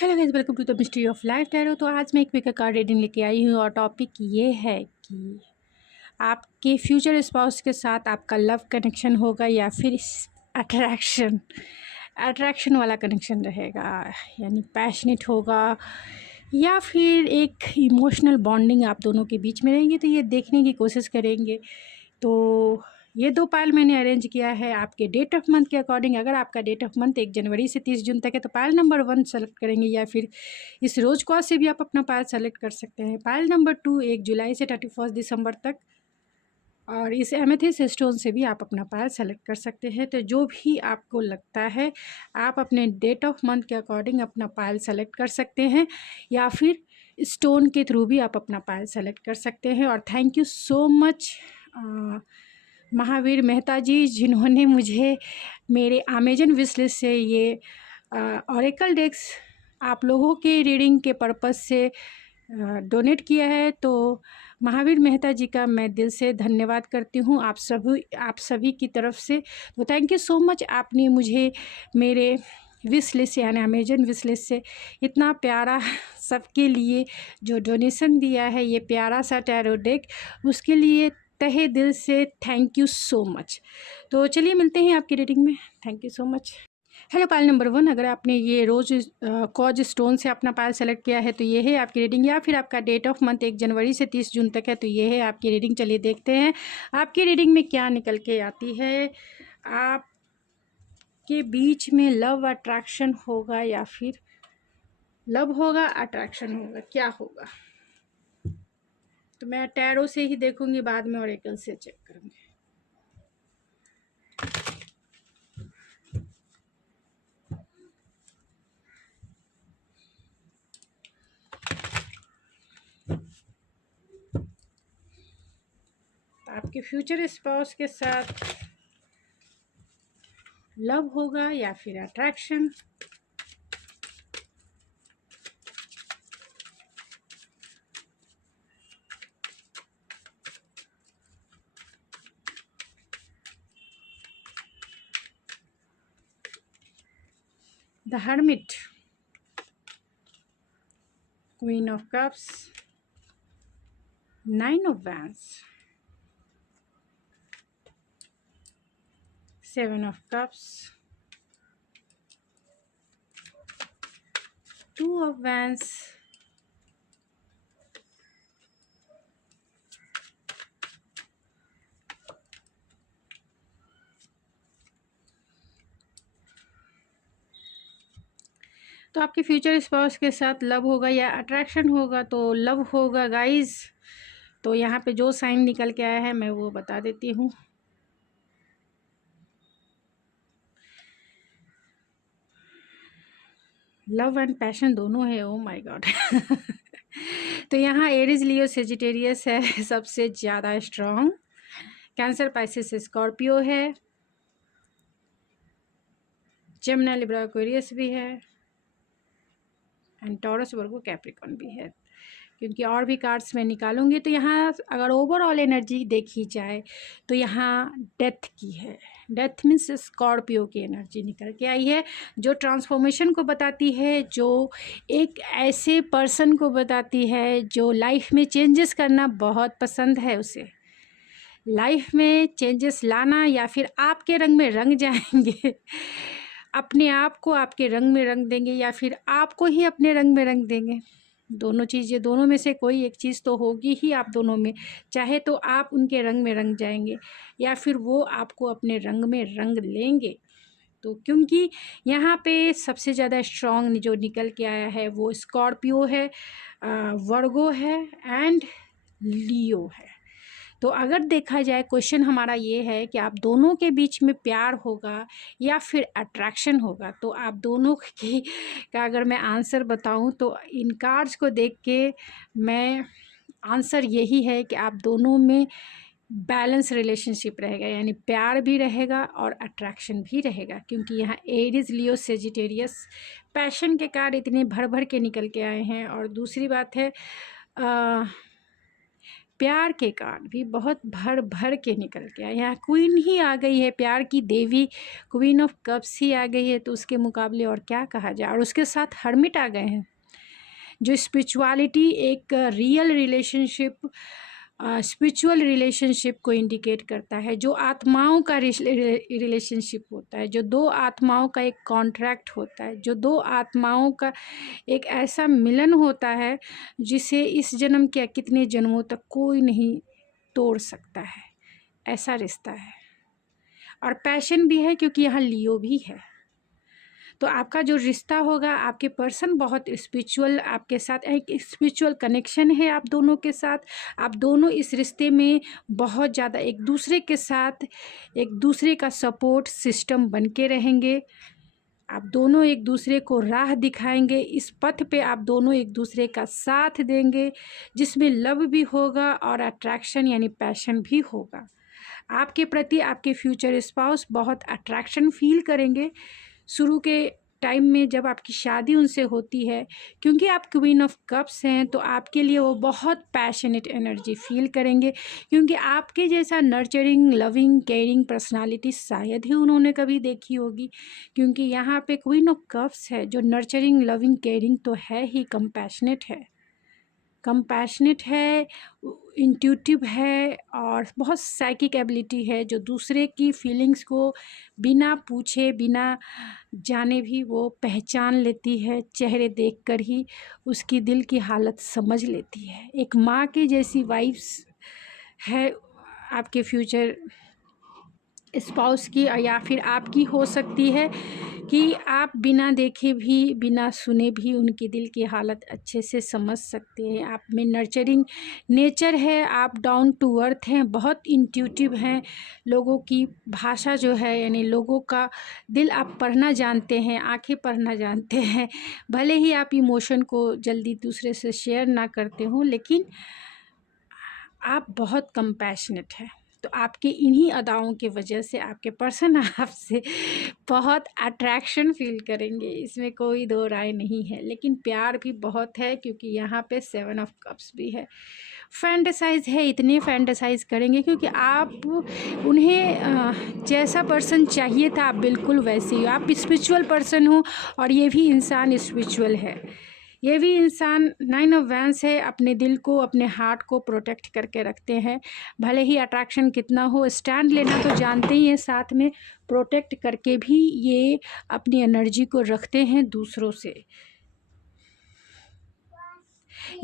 Hello guys, welcome to the mystery of life tarot. तो आज मैं एक पिक कार्ड रीडिंग लेके आई हूँ और टॉपिक ये है कि आपके फ्यूचर स्पाउस के साथ आपका लव कनेक्शन होगा या फिर अट्रैक्शन अट्रैक्शन वाला कनेक्शन रहेगा, यानी पैशनेट होगा या फिर एक इमोशनल बॉन्डिंग आप दोनों के बीच में रहेंगे। तो ये देखने की कोशिश करेंगे। तो ये 2 पायल मैंने अरेंज किया है आपके डेट ऑफ मंथ के अकॉर्डिंग। अगर आपका डेट ऑफ मंथ 1 जनवरी से 30 जून तक है तो पायल नंबर 1 सेलेक्ट करेंगे, या फिर इस रोज कॉज से भी आप अपना पायल सेलेक्ट कर सकते हैं। पायल नंबर 2 1 जुलाई से 31 दिसंबर तक, और इस एमेथिस्ट स्टोन से भी आप अपना पायल सेलेक्ट कर सकते हैं। तो जो भी आपको लगता है आप अपने डेट ऑफ मंथ के अकॉर्डिंग अपना पायल सेलेक्ट कर सकते हैं, या फिर स्टोन के थ्रू भी आप अपना पायल सेलेक्ट कर सकते हैं। और thank you so much Mahavir Mehta ji, जिन्होंने मुझे मेरे अमेजन विश लिस्ट से ये ऑरेकल डेक्स आप लोगों के रीडिंग के पर्पस से डोनेट किया है। तो महावीर मेहता जी का मैं दिल से धन्यवाद करती हूँ आप सभी की तरफ से। तो थैंक यू सो मच, आपने मुझे मेरे विश लिस्ट यानी अमेजन विश लिस्ट से इतना प्यारा सबके लिए जो डोनेशन दिया है, ये प्यारा सा टैरो डेक, उसके लिए तहे दिल से थैंक यू सो मच। तो चलिए मिलते हैं आपकी रीडिंग में। Thank you so much. Hello pile number 1, अगर आपने ये रोज कॉज स्टोन से अपना पायल सेलेक्ट किया है तो ये है आपकी रीडिंग, या फिर आपका डेट ऑफ मंथ 1 जनवरी से 30 जून तक है तो ये है आपकी रीडिंग। चलिए देखते हैं आपकी रीडिंग में क्या निकल के आती है। आपके बीच में लव अट्रैक्शन होगा या फिर लव होगा, अट्रैक्शन होगा, क्या होगा? तो मैं टैरो से ही देखूंगी, बाद में ऑरेकल से चेक करूंगी। आपके फ्यूचर स्पाउस के साथ लव होगा या फिर attraction. The hermit, queen of cups, 9 of wands, 7 of cups, 2 of wands, तो आपके फ्यूचर स्पाउस के साथ लव होगा या अट्रैक्शन होगा? तो लव होगा गाइस। तो यहाँ पे जो साइन निकल के आया है मैं वो बता देती हूँ। लव एंड पैशन दोनों है, ओ माय गॉड। तो यहाँ एरीज, लियो, सेजिटेरियस है सबसे ज़्यादा स्ट्रॉन्ग। कैंसर, पाइसिस, स्कॉर्पियो है। जेमिनी, लिब्रा, एक्वेरियस भी है, एंड टॉरस, वर्गो, कैप्रिकॉन भी है। क्योंकि और भी कार्ड्स मैं निकालूंगी। तो यहाँ अगर ओवरऑल एनर्जी देखी जाए तो यहाँ डेथ की है। डेथ मीन्स स्कॉर्पियो की एनर्जी निकल के आई है, जो ट्रांसफॉर्मेशन को बताती है, जो एक ऐसे पर्सन को बताती है जो लाइफ में चेंजेस करना बहुत पसंद है उसे। लाइफ में चेंजेस लाना, या फिर आपके रंग में रंग जाएंगे अपने आप को आपके रंग में रंग देंगे, या फिर आपको ही अपने रंग में रंग देंगे। दोनों चीज़ें, दोनों में से कोई एक चीज़ तो होगी ही आप दोनों में। चाहे तो आप उनके रंग में रंग जाएंगे, या फिर वो आपको अपने रंग में रंग लेंगे। तो क्योंकि यहाँ पे सबसे ज़्यादा स्ट्रॉन्ग जो निकल के आया है वो स्कॉर्पियो है, वर्गो है, एंड लियो है। तो अगर देखा जाए, क्वेश्चन हमारा ये है कि आप दोनों के बीच में प्यार होगा या फिर अट्रैक्शन होगा। तो आप दोनों की का अगर मैं आंसर बताऊं तो इन कार्ड्स को देख के मैं आंसर यही है कि आप दोनों में बैलेंस रिलेशनशिप रहेगा, यानी प्यार भी रहेगा और अट्रैक्शन भी रहेगा। क्योंकि यहाँ एरीज, लियो, सेजिटेरियस, पैशन के कार्ड इतने भर भर के निकल के आए हैं। और दूसरी बात है प्यार के कार्ड भी बहुत भर भर के निकल के आए। यहाँ क्वीन ही आ गई है, प्यार की देवी, क्वीन ऑफ कप्स ही आ गई है, तो उसके मुकाबले और क्या कहा जाए। और उसके साथ हर्मिट आ गए हैं, जो स्पिरिचुअलिटी, एक रियल रिलेशनशिप, स्पिरिचुअल रिलेशनशिप को इंडिकेट करता है, जो आत्माओं का रिलेशनशिप होता है, जो दो आत्माओं का एक कॉन्ट्रैक्ट होता है, जो दो आत्माओं का एक ऐसा मिलन होता है जिसे इस जन्म के कितने जन्मों तक कोई नहीं तोड़ सकता है, ऐसा रिश्ता है। और पैशन भी है, क्योंकि यहाँ लियो भी है। तो आपका जो रिश्ता होगा, आपके पर्सन बहुत स्पिरिचुअल, आपके साथ एक स्पिरिचुअल कनेक्शन है आप दोनों के साथ। आप दोनों इस रिश्ते में बहुत ज़्यादा एक दूसरे के साथ एक दूसरे का सपोर्ट सिस्टम बन के रहेंगे। आप दोनों एक दूसरे को राह दिखाएंगे, इस पथ पे आप दोनों एक दूसरे का साथ देंगे, जिसमें लव भी होगा और अट्रैक्शन यानी पैशन भी होगा। आपके प्रति आपके फ्यूचर स्पाउस बहुत अट्रैक्शन फील करेंगे शुरू के टाइम में, जब आपकी शादी उनसे होती है, क्योंकि आप क्वीन ऑफ कप्स हैं, तो आपके लिए वो बहुत पैशनेट एनर्जी फील करेंगे, क्योंकि आपके जैसा नर्चरिंग, लविंग, केयरिंग पर्सनालिटी शायद ही उन्होंने कभी देखी होगी। क्योंकि यहाँ पे क्वीन ऑफ कप्स है, जो नर्चरिंग, लविंग, केयरिंग तो है ही, कंपैशनेट है, कंपैशनेट है, इंट्यूटिव है, और बहुत साइकिक एबिलिटी है, जो दूसरे की फीलिंग्स को बिना पूछे, बिना जाने भी वो पहचान लेती है, चेहरे देखकर ही उसकी दिल की हालत समझ लेती है। एक माँ की जैसी वाइब्स है आपके फ्यूचर स्पाउस की, या फिर आपकी हो सकती है कि आप बिना देखे भी, बिना सुने भी उनकी दिल की हालत अच्छे से समझ सकते हैं। आप में नर्चरिंग नेचर है, आप डाउन टू अर्थ हैं, बहुत इंट्यूटिव हैं, लोगों की भाषा जो है यानी लोगों का दिल आप पढ़ना जानते हैं, आंखें पढ़ना जानते हैं। भले ही आप इमोशन को जल्दी दूसरे से शेयर ना करते हो, लेकिन आप बहुत कंपैशनेट हैं। तो आपके इन्हीं अदाओं की वजह से आपके पर्सन आपसे बहुत अट्रैक्शन फील करेंगे, इसमें कोई दो राय नहीं है। लेकिन प्यार भी बहुत है, क्योंकि यहाँ पे 7 ऑफ कप्स भी है। फैंटेसाइज है, इतने फैंटेसाइज करेंगे, क्योंकि आप उन्हें जैसा पर्सन चाहिए था, आप बिल्कुल वैसे ही हो। आप स्पिरिचुअल पर्सन हो, और ये भी इंसान स्पिरिचुअल है। ये भी इंसान 9 ऑफ वैंस है, अपने दिल को, अपने हार्ट को प्रोटेक्ट करके रखते हैं। भले ही अट्रैक्शन कितना हो, स्टैंड लेना तो जानते ही हैं, साथ में प्रोटेक्ट करके भी ये अपनी एनर्जी को रखते हैं दूसरों से।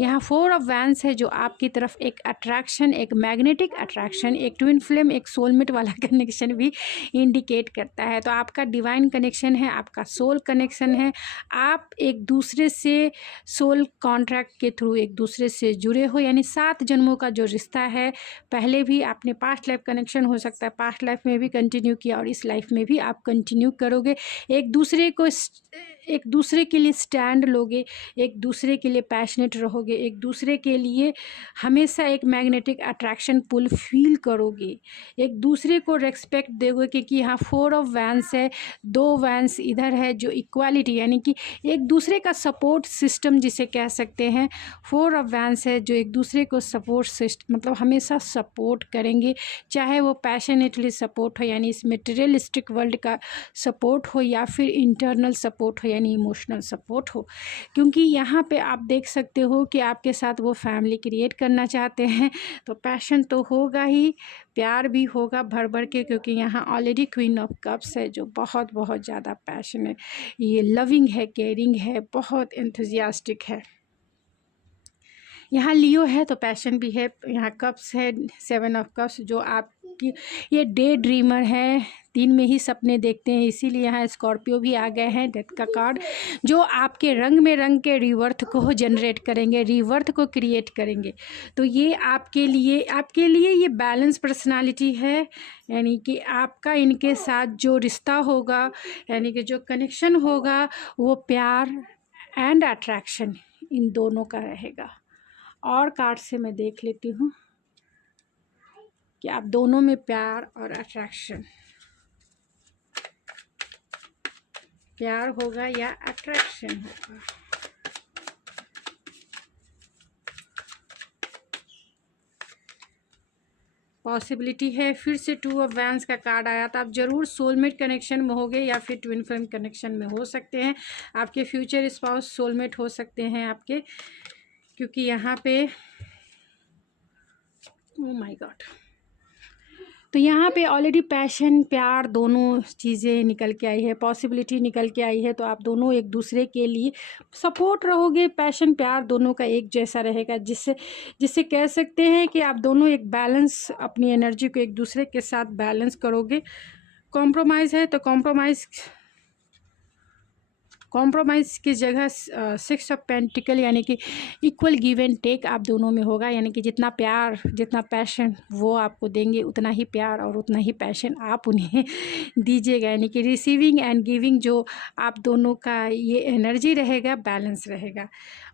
यहाँ 4 ऑफ वैंस है, जो आपकी तरफ एक अट्रैक्शन, एक मैग्नेटिक अट्रैक्शन, एक ट्विन फ्लेम, एक सोलमेट वाला कनेक्शन भी इंडिकेट करता है। तो आपका डिवाइन कनेक्शन है, आपका सोल कनेक्शन है, आप एक दूसरे से सोल कॉन्ट्रैक्ट के थ्रू एक दूसरे से जुड़े हो, यानी 7 जन्मों का जो रिश्ता है, पहले भी आपने पास्ट लाइफ कनेक्शन हो सकता है, पास्ट लाइफ में भी कंटिन्यू किया, और इस लाइफ में भी आप कंटिन्यू करोगे। एक दूसरे के लिए स्टैंड लोगे, एक दूसरे के लिए पैशनेट रहोगे, एक दूसरे के लिए हमेशा एक मैग्नेटिक अट्रैक्शन पुल फील करोगे, एक दूसरे को रेस्पेक्ट दोगे, क्योंकि यहाँ 4 ऑफ वैंस है, 2 वैंस इधर है, जो इक्वालिटी यानी कि एक दूसरे का सपोर्ट सिस्टम जिसे कह सकते हैं। 4 ऑफ वैंस है, जो एक दूसरे को सपोर्ट सिस्टम मतलब हमेशा सपोर्ट करेंगे, चाहे वो पैशनेटली सपोर्ट हो यानी इस मटेरियलिस्टिक वर्ल्ड का सपोर्ट हो, या फिर इंटरनल सपोर्ट हो यानी इमोशनल सपोर्ट हो। क्योंकि यहाँ पे आप देख सकते हो कि आपके साथ वो फैमिली क्रिएट करना चाहते हैं, तो पैशन तो होगा ही, प्यार भी होगा भर भर के, क्योंकि यहाँ ऑलरेडी क्वीन ऑफ कप्स है, जो बहुत बहुत ज़्यादा पैशन है, ये लविंग है, केयरिंग है, बहुत एंथुजियास्टिक है। यहाँ लियो है तो पैशन भी है, यहाँ कप्स है, 7 ऑफ कप्स, जो आपकी ये डे ड्रीमर है, दिन में ही सपने देखते हैं, इसीलिए यहाँ स्कॉर्पियो भी आ गए हैं, डेथ का कार्ड, जो आपके रंग में रंग के रिवर्थ को जनरेट करेंगे, रिवर्थ को क्रिएट करेंगे। तो ये आपके लिए ये बैलेंस पर्सनालिटी है, यानी कि आपका इनके साथ जो रिश्ता होगा, यानी कि जो कनेक्शन होगा, वो प्यार एंड अट्रैक्शन इन दोनों का रहेगा। और कार्ड से मैं देख लेती हूँ कि आप दोनों में प्यार और अट्रैक्शन, प्यार होगा या अट्रैक्शन होगा। पॉसिबिलिटी है। फिर से 2 ऑफ वैंस का कार्ड आया, तो आप ज़रूर सोलमेट कनेक्शन में होगे या फिर ट्विन फ्लेम कनेक्शन में हो सकते हैं। आपके फ्यूचर स्पाउस सोलमेट हो सकते हैं आपके, क्योंकि यहाँ पे ओ माय गॉड, तो यहाँ पे ऑलरेडी पैशन प्यार दोनों चीज़ें निकल के आई है, पॉसिबिलिटी निकल के आई है। तो आप दोनों एक दूसरे के लिए सपोर्ट रहोगे, पैशन प्यार दोनों का एक जैसा रहेगा, जिससे जिससे कह सकते हैं कि आप दोनों एक बैलेंस, अपनी एनर्जी को एक दूसरे के साथ बैलेंस करोगे। कॉम्प्रोमाइज़ है तो कॉम्प्रोमाइज़ की जगह 6 ऑफ पेंटिकल यानी कि इक्वल गिव एंड टेक आप दोनों में होगा। यानी कि जितना प्यार जितना पैशन वो आपको देंगे, उतना ही प्यार और उतना ही पैशन आप उन्हें दीजिएगा। यानी कि रिसीविंग एंड गिविंग जो आप दोनों का ये एनर्जी रहेगा, बैलेंस रहेगा।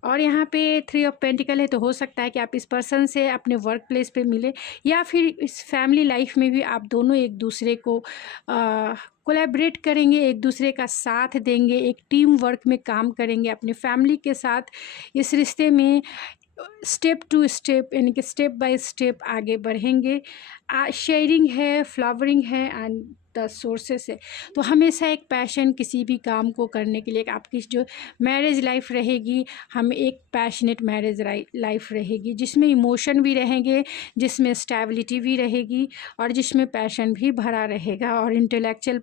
और यहाँ पे 3 ऑफ पेंटिकल है, तो हो सकता है कि आप इस पर्सन से अपने वर्क प्लेस पे मिले, या फिर इस फैमिली लाइफ में भी आप दोनों एक दूसरे को कोलैबोरेट करेंगे, एक दूसरे का साथ देंगे, एक टीम वर्क में काम करेंगे अपने फैमिली के साथ। इस रिश्ते में स्टेप टू स्टेप यानी कि स्टेप बाय स्टेप आगे बढ़ेंगे। शेयरिंग है, फ्लावरिंग है एंड द सोर्सेस है। तो हमेशा एक पैशन किसी भी काम को करने के लिए, आपकी जो मैरिज लाइफ रहेगी, हम एक पैशनेट मैरिज लाइफ रहेगी, जिसमें इमोशन भी रहेंगे, जिसमें स्टेबिलिटी भी रहेगी और जिसमें पैशन भी भरा रहेगा और इंटेलेक्चुअल।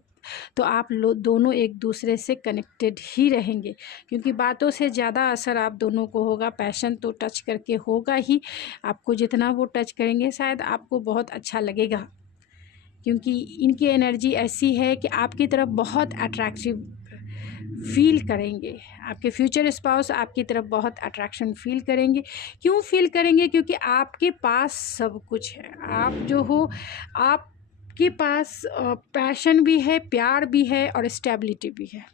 तो आप दोनों एक दूसरे से कनेक्टेड ही रहेंगे, क्योंकि बातों से ज़्यादा असर आप दोनों को होगा। पैशन तो टच करके होगा ही, आपको जितना वो टच करेंगे शायद आपको बहुत अच्छा लगेगा, क्योंकि इनकी एनर्जी ऐसी है कि आपकी तरफ बहुत अट्रैक्टिव फील करेंगे। आपके फ्यूचर स्पाउस आपकी तरफ बहुत अट्रैक्शन फील करेंगे। क्यों फील करेंगे? क्योंकि आपके पास सब कुछ है। आप जो हो, आपके पास पैशन भी है, प्यार भी है और स्टेबिलिटी भी है,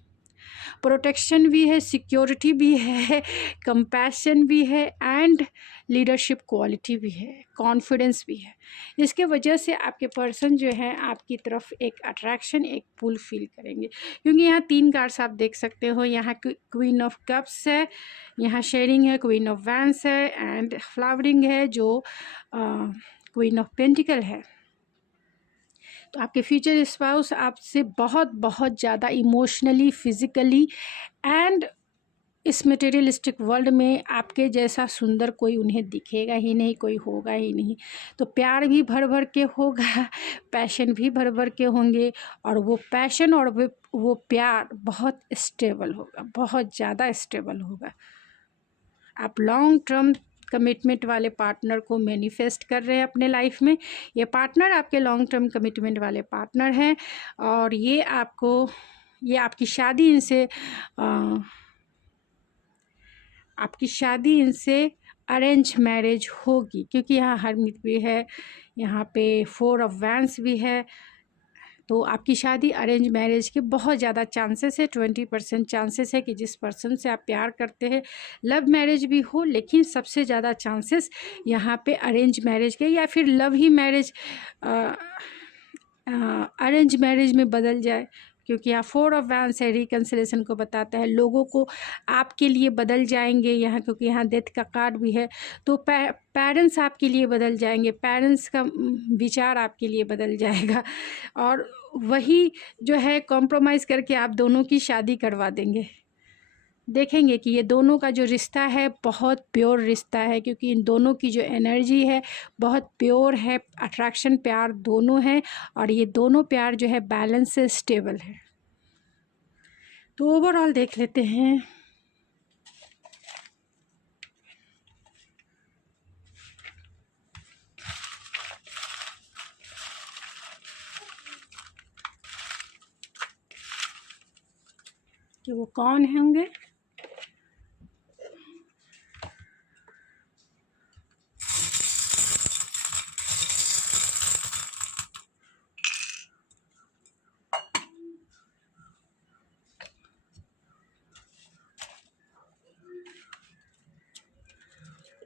प्रोटेक्शन भी है, सिक्योरिटी भी है, कंपैशन भी है एंड लीडरशिप क्वालिटी भी है, कॉन्फिडेंस भी है। इसके वजह से आपके पर्सन जो है आपकी तरफ एक अट्रैक्शन, एक पुल फील करेंगे। क्योंकि यहाँ 3 कार्ड्स आप देख सकते हो, यहाँ क्वीन ऑफ कप्स है, यहाँ शेयरिंग है, क्वीन ऑफ वैंस है एंड फ्लावरिंग है जो क्वीन ऑफ पेंटिकल है। तो आपके फ्यूचर स्पाउस आपसे बहुत बहुत ज़्यादा इमोशनली, फिज़िकली एंड इस मटेरियलिस्टिक वर्ल्ड में आपके जैसा सुंदर कोई उन्हें दिखेगा ही नहीं, कोई होगा ही नहीं। तो प्यार भी भर भर के होगा, पैशन भी भर भर के होंगे, और वो पैशन और वो प्यार बहुत स्टेबल होगा, बहुत ज़्यादा स्टेबल होगा। आप लॉन्ग टर्म कमिटमेंट वाले पार्टनर को मैनिफेस्ट कर रहे हैं अपने लाइफ में। ये पार्टनर आपके लॉन्ग टर्म कमिटमेंट वाले पार्टनर हैं, और ये आपकी शादी इनसे अरेंज मैरिज होगी, क्योंकि यहाँ हरमिट भी है, यहाँ पे 4 ऑफ वैंस भी है। तो आपकी शादी अरेंज मैरिज के बहुत ज़्यादा चांसेस है। 20% चांसेस है कि जिस पर्सन से आप प्यार करते हैं लव मैरिज भी हो, लेकिन सबसे ज़्यादा चांसेस यहाँ पे अरेंज मैरिज के, या फिर लव ही मैरिज अरेंज मैरिज में बदल जाए। क्योंकि यहाँ 4 ऑफ वैंस है, रिकन्सिलेशन को बताता है, लोगों को आपके लिए बदल जाएंगे यहाँ, क्योंकि यहाँ डेथ का कार्ड भी है। तो पेरेंट्स आपके लिए बदल जाएंगे, पेरेंट्स का विचार आपके लिए बदल जाएगा, और वही जो है कॉम्प्रोमाइज़ करके आप दोनों की शादी करवा देंगे। देखेंगे कि ये दोनों का जो रिश्ता है बहुत प्योर रिश्ता है, क्योंकि इन दोनों की जो एनर्जी है बहुत प्योर है, अट्रैक्शन प्यार दोनों है, और ये दोनों प्यार जो है बैलेंस से स्टेबल है। तो ओवरऑल देख लेते हैं। कि वो कौन होंगे।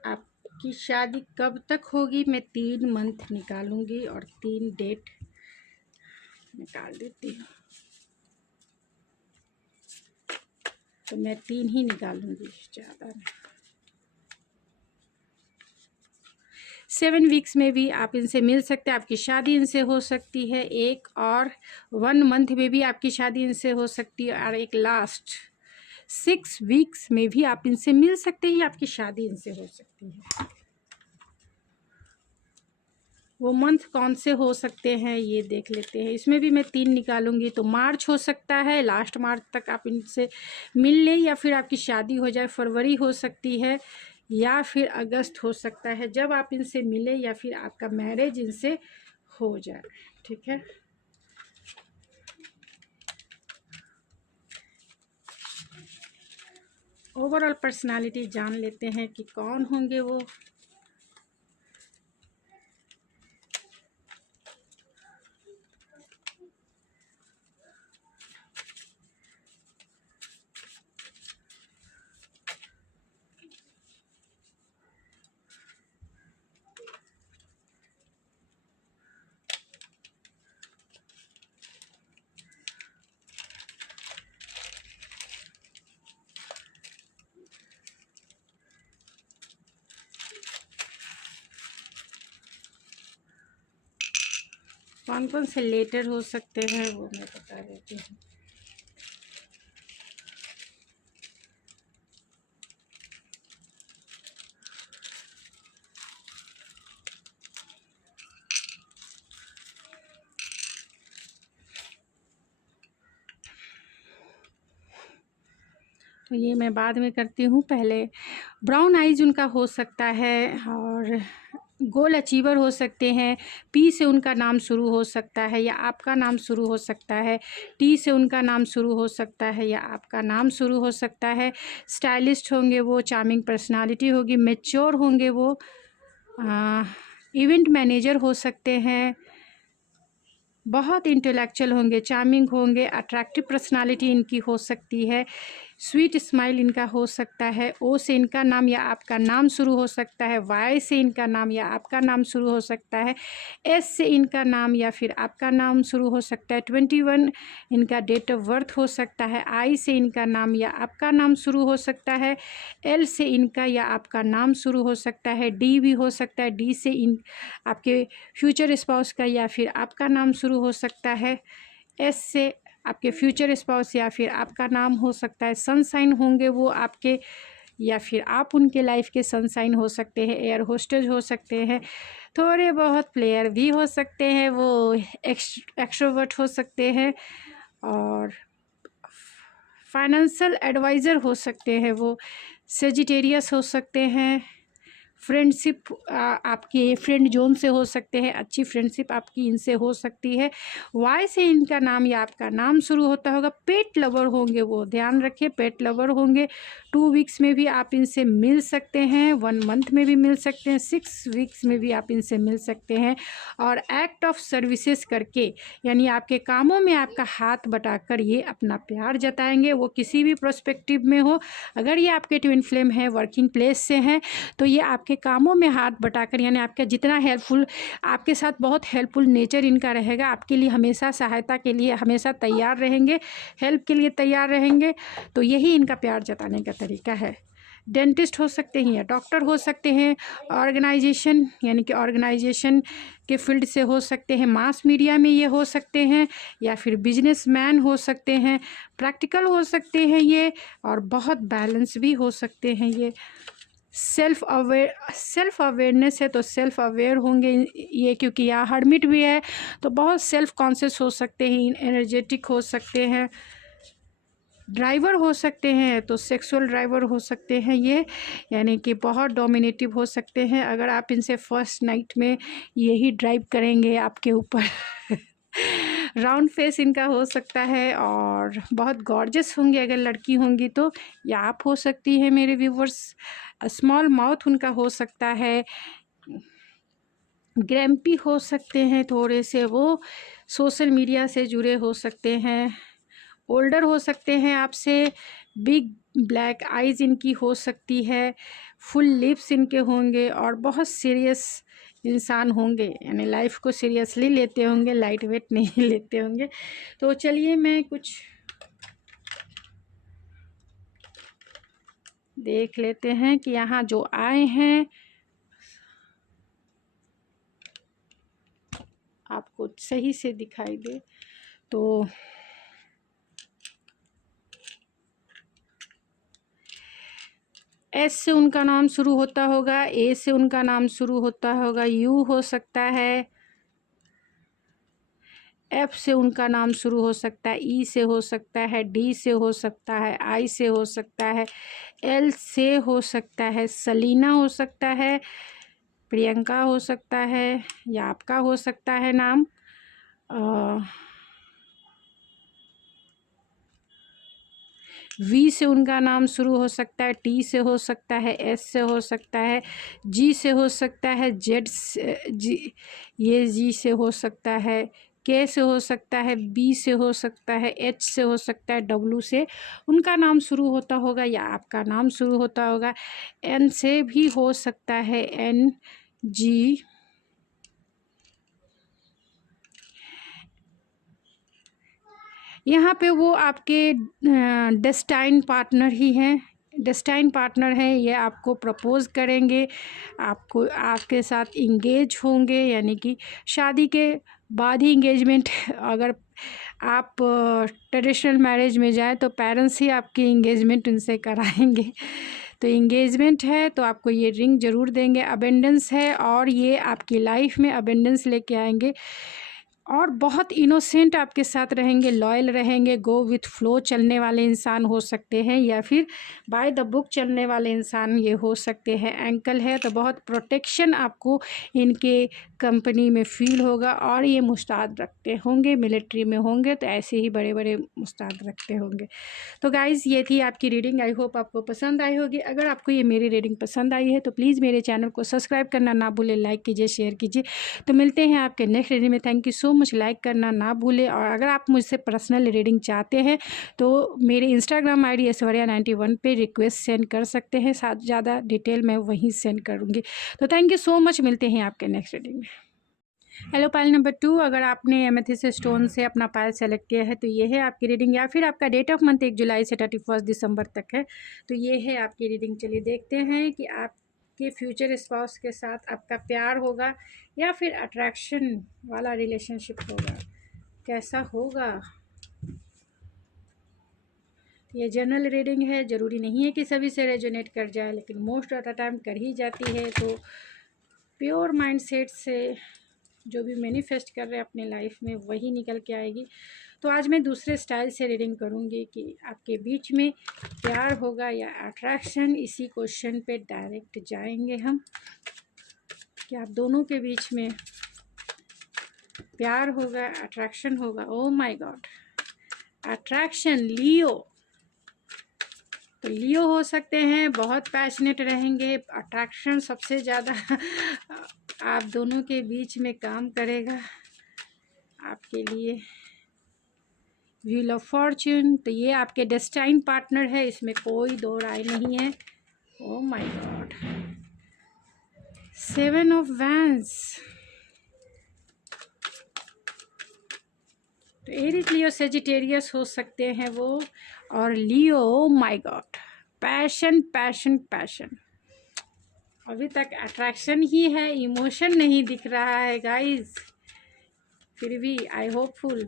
आपकी शादी कब तक होगी? मैं 3 मंथ निकालूंगी और 3 डेट निकाल देती हूँ। तो मैं 3 ही निकालूंगी, ज़्यादा नहीं। 7 वीक्स में भी आप इनसे मिल सकते हैं, आपकी शादी इनसे हो सकती है एक, और 1 मंथ में भी आपकी शादी इनसे हो सकती है, और एक लास्ट 6 वीक्स में भी आप इनसे मिल सकते हैं, आपकी शादी इनसे हो सकती है। वो मंथ कौन से हो सकते हैं ये देख लेते हैं। इसमें भी मैं 3 निकालूंगी, तो मार्च हो सकता है, लास्ट मार्च तक आप इनसे मिल लें, या फिर आपकी शादी हो जाए, फरवरी हो सकती है, या फिर अगस्त हो सकता है जब आप इनसे मिले, या फिर आपका मैरिज इनसे हो जाए। ठीक है, ओवरऑल पर्सनालिटी जान लेते हैं कि कौन होंगे वो। कौन कौन से लेटर हो सकते हैं वो मैं बता देती हूँ। तो ये मैं बाद में करती हूँ। पहले ब्राउन आइज उनका हो सकता है, और गोल अचीवर हो सकते हैं। पी से उनका नाम शुरू हो सकता है, या आपका नाम शुरू हो सकता है। टी से उनका नाम शुरू हो सकता है, या आपका नाम शुरू हो सकता है। स्टाइलिस्ट होंगे वो, चार्मिंग पर्सनालिटी होगी, मैच्योर होंगे वो, इवेंट मैनेजर हो सकते हैं, बहुत इंटेलेक्चुअल होंगे, चार्मिंग होंगे, अट्रैक्टिव पर्सनालिटी इनकी हो सकती है, स्वीट स्माइल इनका हो सकता है। ओ से इनका नाम या आपका नाम शुरू हो सकता है। वाई से इनका नाम या आपका नाम शुरू हो सकता है। एस से इनका नाम या फिर आपका नाम शुरू हो सकता है। 21 इनका डेट ऑफ बर्थ हो सकता है। आई से इनका नाम या आपका नाम शुरू हो सकता है। एल से इनका या आपका नाम शुरू हो सकता है। डी भी हो सकता है। डी से इन आपके फ्यूचर स्पाउस का या फिर आपका नाम शुरू हो सकता है। एस से आपके फ्यूचर स्पाउस या फिर आपका नाम हो सकता है। सनसाइन होंगे वो आपके, या फिर आप उनके लाइफ के सनसाइन हो सकते हैं। एयर होस्टेज हो सकते हैं। थोड़े बहुत प्लेयर भी हो सकते हैं, वो एक्सट्रोवर्ट हो सकते हैं, और फाइनेंशियल एडवाइज़र हो सकते हैं वो। सेजिटेरियस हो सकते हैं। फ्रेंडशिप आपके फ्रेंड जोन से हो सकते हैं, अच्छी फ्रेंडशिप आपकी इनसे हो सकती है। वाई से इनका नाम या आपका नाम शुरू होता होगा। पेट लवर होंगे वो, ध्यान रखिए, पेट लवर होंगे। 2 वीक्स में भी आप इनसे मिल सकते हैं, 1 मंथ में भी मिल सकते हैं, 6 वीक्स में भी आप इनसे मिल सकते हैं। और एक्ट ऑफ सर्विसेज करके, यानी आपके कामों में आपका हाथ बटाकर ये अपना प्यार जताएंगे। वो किसी भी प्रोस्पेक्टिव में हो, अगर ये आपके ट्विन फ्लेम है, वर्किंग प्लेस से हैं, तो ये आपके कामों में हाथ बटाकर, यानी आपका जितना हेल्पफुल, आपके साथ बहुत हेल्पफुल नेचर इनका रहेगा। आपके लिए हमेशा सहायता के लिए हमेशा तैयार रहेंगे, हेल्प के लिए तैयार रहेंगे। तो यही इनका प्यार जताने का तरीका है। डेंटिस्ट हो सकते हैं या डॉक्टर हो सकते हैं। ऑर्गेनाइजेशन, यानी कि ऑर्गेनाइजेशन के फील्ड से हो सकते हैं। मास मीडिया में ये हो सकते हैं, या फिर बिजनेसमैन हो सकते हैं। प्रैक्टिकल हो सकते हैं ये, और बहुत बैलेंस भी हो सकते हैं ये। सेल्फ अवेयरनेस है तो सेल्फ अवेयर होंगे ये, क्योंकि यहाँ हर्मिट भी है, तो बहुत सेल्फ कॉन्शियस हो सकते हैं, एनर्जेटिक हो सकते हैं। ड्राइवर हो सकते हैं तो सेक्सुअल ड्राइवर हो सकते हैं ये, यानी कि बहुत डोमिनेटिव हो सकते हैं। अगर आप इनसे फर्स्ट नाइट में यही ड्राइव करेंगे आपके ऊपर राउंड फेस इनका हो सकता है, और बहुत गॉर्जियस होंगे अगर लड़की होंगी तो, या आप हो सकती है मेरे व्यूवर्स। स्मॉल माउथ उनका हो सकता है। ग्रैम्पी हो सकते हैं थोड़े से वो, सोशल मीडिया से जुड़े हो सकते हैं। ओल्डर हो सकते हैं आपसे। बिग ब्लैक आइज़ इनकी हो सकती है। फुल लिप्स इनके होंगे, और बहुत सीरियस इंसान होंगे, यानी लाइफ को सीरियसली लेते होंगे, लाइट वेट नहीं लेते होंगे। तो चलिए मैं कुछ देख लेते हैं कि यहाँ जो आए हैं आपको सही से दिखाई दे। तो एस से उनका नाम शुरू होता होगा, ए से उनका नाम शुरू होता होगा, यू हो सकता है, एफ से उनका नाम शुरू हो सकता है, ई से हो सकता है, डी से हो सकता है, आई से हो सकता है, एल से हो सकता है, सलीना हो सकता है, प्रियंका हो सकता है, या आपका हो सकता है नाम। वी से उनका नाम शुरू हो सकता है, टी से हो सकता है, एस से हो सकता है, जी से हो सकता है, जेड से जी से हो सकता है, के से हो सकता है, बी से हो सकता है, एच से हो सकता है, डब्लू से उनका नाम शुरू होता होगा या आपका नाम शुरू होता होगा, एन से भी हो सकता है, एन, जी, यहाँ पे वो आपके डेस्टाइन पार्टनर ही हैं, डेस्टाइन पार्टनर हैं, ये आपको प्रपोज़ करेंगे, आपको आपके साथ इंगेज होंगे, यानी कि शादी के बाद ही इंगेजमेंट। अगर आप ट्रेडिशनल मैरिज में जाएं तो पेरेंट्स ही आपकी इंगेजमेंट उनसे कराएंगे। तो इंगेजमेंट है तो आपको ये रिंग ज़रूर देंगे। अबेंडेंस है और ये आपकी लाइफ में अबेंडेंस लेके आएंगे और बहुत इनोसेंट आपके साथ रहेंगे, लॉयल रहेंगे, गो विथ फ्लो चलने वाले इंसान हो सकते हैं या फिर बाय द बुक चलने वाले इंसान ये हो सकते हैं। एंकल है तो बहुत प्रोटेक्शन आपको इनके कंपनी में फील होगा और ये मुस्ताद रखते होंगे, मिलिट्री में होंगे तो ऐसे ही बड़े बड़े मुस्ताद रखते होंगे। तो गाइज़ ये थी आपकी रीडिंग, आई होप आपको पसंद आई होगी। अगर आपको ये मेरी रीडिंग पसंद आई है तो प्लीज़ मेरे चैनल को सब्सक्राइब करना ना भूलें, लाइक कीजिए, शेयर कीजिए। तो मिलते हैं आपके नेक्स्ट रीडिंग में। Thank you so much, like करना ना भूलें। और अगर आप मुझसे पर्सनल रीडिंग चाहते हैं तो मेरे इंस्टाग्राम ID ऐश्वर्या91 पे रिक्वेस्ट सेंड कर सकते हैं, साथ ज़्यादा डिटेल मैं वहीं सेंड करूँगी। तो थैंक यू सो मच, मिलते हैं आपके नेक्स्ट रीडिंग में। हेलो पायल नंबर 2, अगर आपने एमेथिस्ट स्टोन से अपना पायल सेलेक्ट किया है तो ये है आपकी रीडिंग, या फिर आपका डेट ऑफ मंथ 1 जुलाई से 31 दिसंबर तक है तो ये है आपकी रीडिंग। चलिए देखते हैं कि आपके फ्यूचर स्पाउस के साथ आपका प्यार होगा या फिर अट्रैक्शन वाला रिलेशनशिप होगा, कैसा होगा। ये जनरल रीडिंग है, ज़रूरी नहीं है कि सभी से रेजोनेट कर जाए, लेकिन मोस्ट ऑफ द टाइम कर ही जाती है। तो प्योर माइंडसेट से जो भी मैनिफेस्ट कर रहे हैं अपने लाइफ में वही निकल के आएगी। तो आज मैं दूसरे स्टाइल से रीडिंग करूँगी कि आपके बीच में प्यार होगा या अट्रैक्शन। इसी क्वेश्चन पे डायरेक्ट जाएंगे हम कि आप दोनों के बीच में प्यार होगा, अट्रैक्शन होगा। ओह माय गॉड, अट्रैक्शन, लियो। तो लियो हो सकते हैं, बहुत पैशनेट रहेंगे। अट्रैक्शन सबसे ज़्यादा आप दोनों के बीच में काम करेगा आपके लिए। व्हील ऑफ फॉर्च्यून, तो ये आपके डेस्टाइन पार्टनर है, इसमें कोई दो राय नहीं है। Oh my god, 7 of wands. तो एरीज, लियो, सेजिटेरियस हो सकते हैं वो। और Leo, oh my god, passion passion passion. अभी तक अट्रैक्शन ही है, इमोशन नहीं दिख रहा है गाइस, फिर भी आई होपफुल।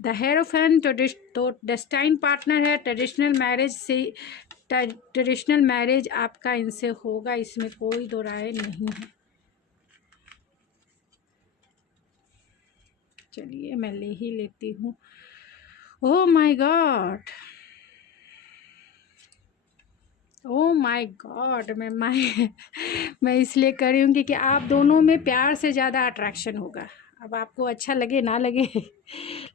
द हेरोफेंट तो डेस्टाइन पार्टनर है। ट्रेडिशनल मैरिज से, ट्रेडिशनल मैरिज आपका इनसे होगा, इसमें कोई दो राय नहीं है। चलिए मैं ले ही लेती हूँ। ओह my God, oh my God, मैं इसलिए कर रही हूँ कि आप दोनों में प्यार से ज़्यादा अट्रैक्शन होगा। अब आपको अच्छा लगे ना लगे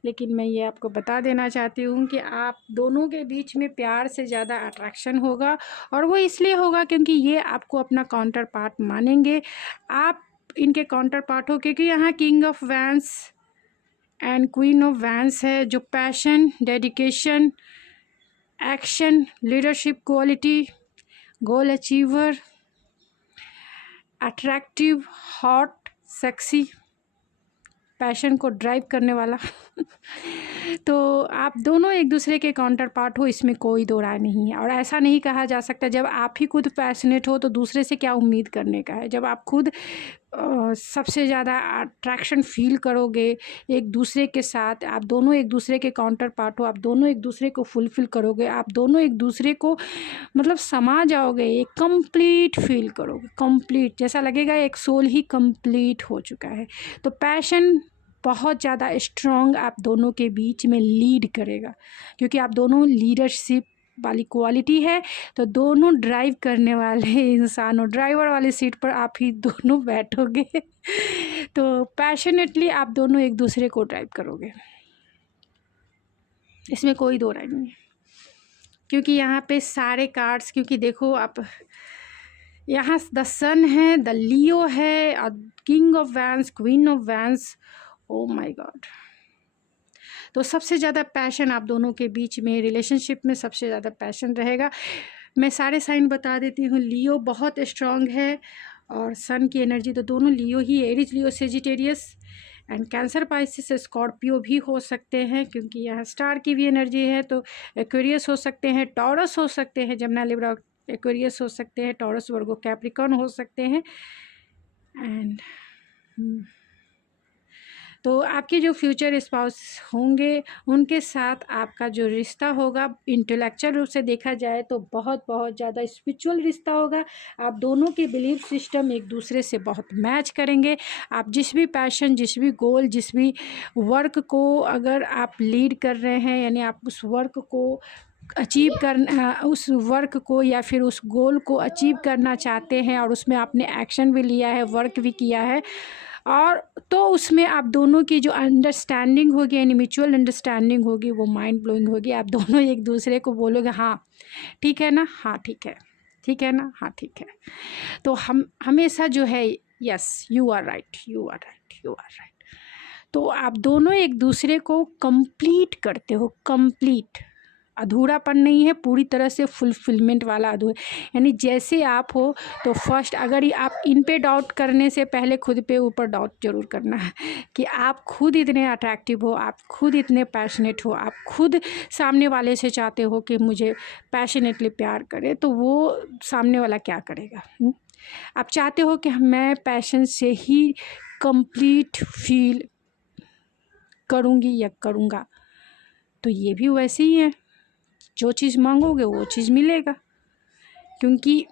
लेकिन मैं ये आपको बता देना चाहती हूँ कि आप दोनों के बीच में प्यार से ज़्यादा अट्रैक्शन होगा। और वो इसलिए होगा क्योंकि ये आपको अपना काउंटर पार्ट मानेंगे, आप इनके काउंटर पार्ट हो, क्योंकि यहाँ king of wands and queen of wands है, जो passion, dedication, action, leadership quality, goal achiever, attractive, hot, sexy, passion को ड्राइव करने वाला तो आप दोनों एक दूसरे के काउंटर पार्ट हो, इसमें कोई दो राय नहीं है। और ऐसा नहीं कहा जा सकता जब आप ही खुद पैशनेट हो तो दूसरे से क्या उम्मीद करने का है। जब आप खुद सबसे ज़्यादा अट्रैक्शन फील करोगे एक दूसरे के साथ, आप दोनों एक दूसरे के काउंटर पार्ट हो, आप दोनों एक दूसरे को फुलफ़िल करोगे, आप दोनों एक दूसरे को मतलब समा जाओगे, एक कंप्लीट फील करोगे, कंप्लीट जैसा लगेगा एक सोल ही कंप्लीट हो चुका है। तो पैशन बहुत ज़्यादा स्ट्रॉन्ग आप दोनों के बीच में लीड करेगा, क्योंकि आप दोनों लीडरशिप वाली क्वालिटी है। तो दोनों ड्राइव करने वाले इंसान हो, ड्राइवर वाली सीट पर आप ही दोनों बैठोगे। तो पैशनेटली आप दोनों एक दूसरे को ड्राइव करोगे, इसमें कोई दो राय नहीं है। क्योंकि यहाँ पे सारे कार्ड्स, क्योंकि देखो आप यहाँ द सन है, द लियो है, और king of vents, queen of vents, oh my God. तो सबसे ज़्यादा पैशन आप दोनों के बीच में, रिलेशनशिप में सबसे ज़्यादा पैशन रहेगा। मैं सारे साइन बता देती हूँ। लियो बहुत स्ट्रांग है, और सन की एनर्जी तो दोनों लियो ही, Aries Leo Sagittarius, and Cancer Pisces Scorpio भी हो सकते हैं, क्योंकि यहाँ स्टार की भी एनर्जी है। तो एक्वेरियस हो सकते हैं, टॉरस हो सकते हैं, जमुना लिब्रा एक्वेरियस हो सकते हैं, टॉरस वर्गो कैप्रिकॉर्न हो सकते हैं। एंड तो आपके जो फ्यूचर स्पाउस होंगे उनके साथ आपका जो रिश्ता होगा, इंटेलेक्चुअल रूप से देखा जाए तो बहुत बहुत ज़्यादा स्पिरिचुअल रिश्ता होगा। आप दोनों के बिलीफ सिस्टम एक दूसरे से बहुत मैच करेंगे। आप जिस भी पैशन, जिस भी गोल, जिस भी वर्क को अगर आप लीड कर रहे हैं, यानी आप उस वर्क को अचीव करना, उस वर्क को या फिर उस गोल को अचीव करना चाहते हैं, और उसमें आपने एक्शन भी लिया है, वर्क भी किया है, और तो उसमें आप दोनों की जो अंडरस्टैंडिंग होगी, यानी म्यूचुअल अंडरस्टैंडिंग होगी, वो माइंड ब्लोइंग होगी। आप दोनों एक दूसरे को बोलोगे हाँ ठीक है ना, हाँ ठीक है, ठीक है ना, हाँ ठीक है। तो हम हमेशा जो है, yes you are right, you are right, you are right. तो आप दोनों एक दूसरे को कंप्लीट करते हो, कंप्लीट, अधूरापन नहीं है, पूरी तरह से फुलफिलमेंट वाला अधूरा। यानी जैसे आप हो तो फर्स्ट, अगर ये आप इन पे डाउट करने से पहले खुद पे ऊपर डाउट जरूर करना है कि आप खुद इतने अट्रैक्टिव हो, आप खुद इतने पैशनेट हो, आप खुद सामने वाले से चाहते हो कि मुझे पैशनेटली प्यार करे, तो वो सामने वाला क्या करेगा। आप चाहते हो कि मैं पैशन से ही कंप्लीट फील करूँगी या करूँगा, तो ये भी वैसे ही है, जो चीज़ मांगोगे वो चीज़ मिलेगा, क्योंकि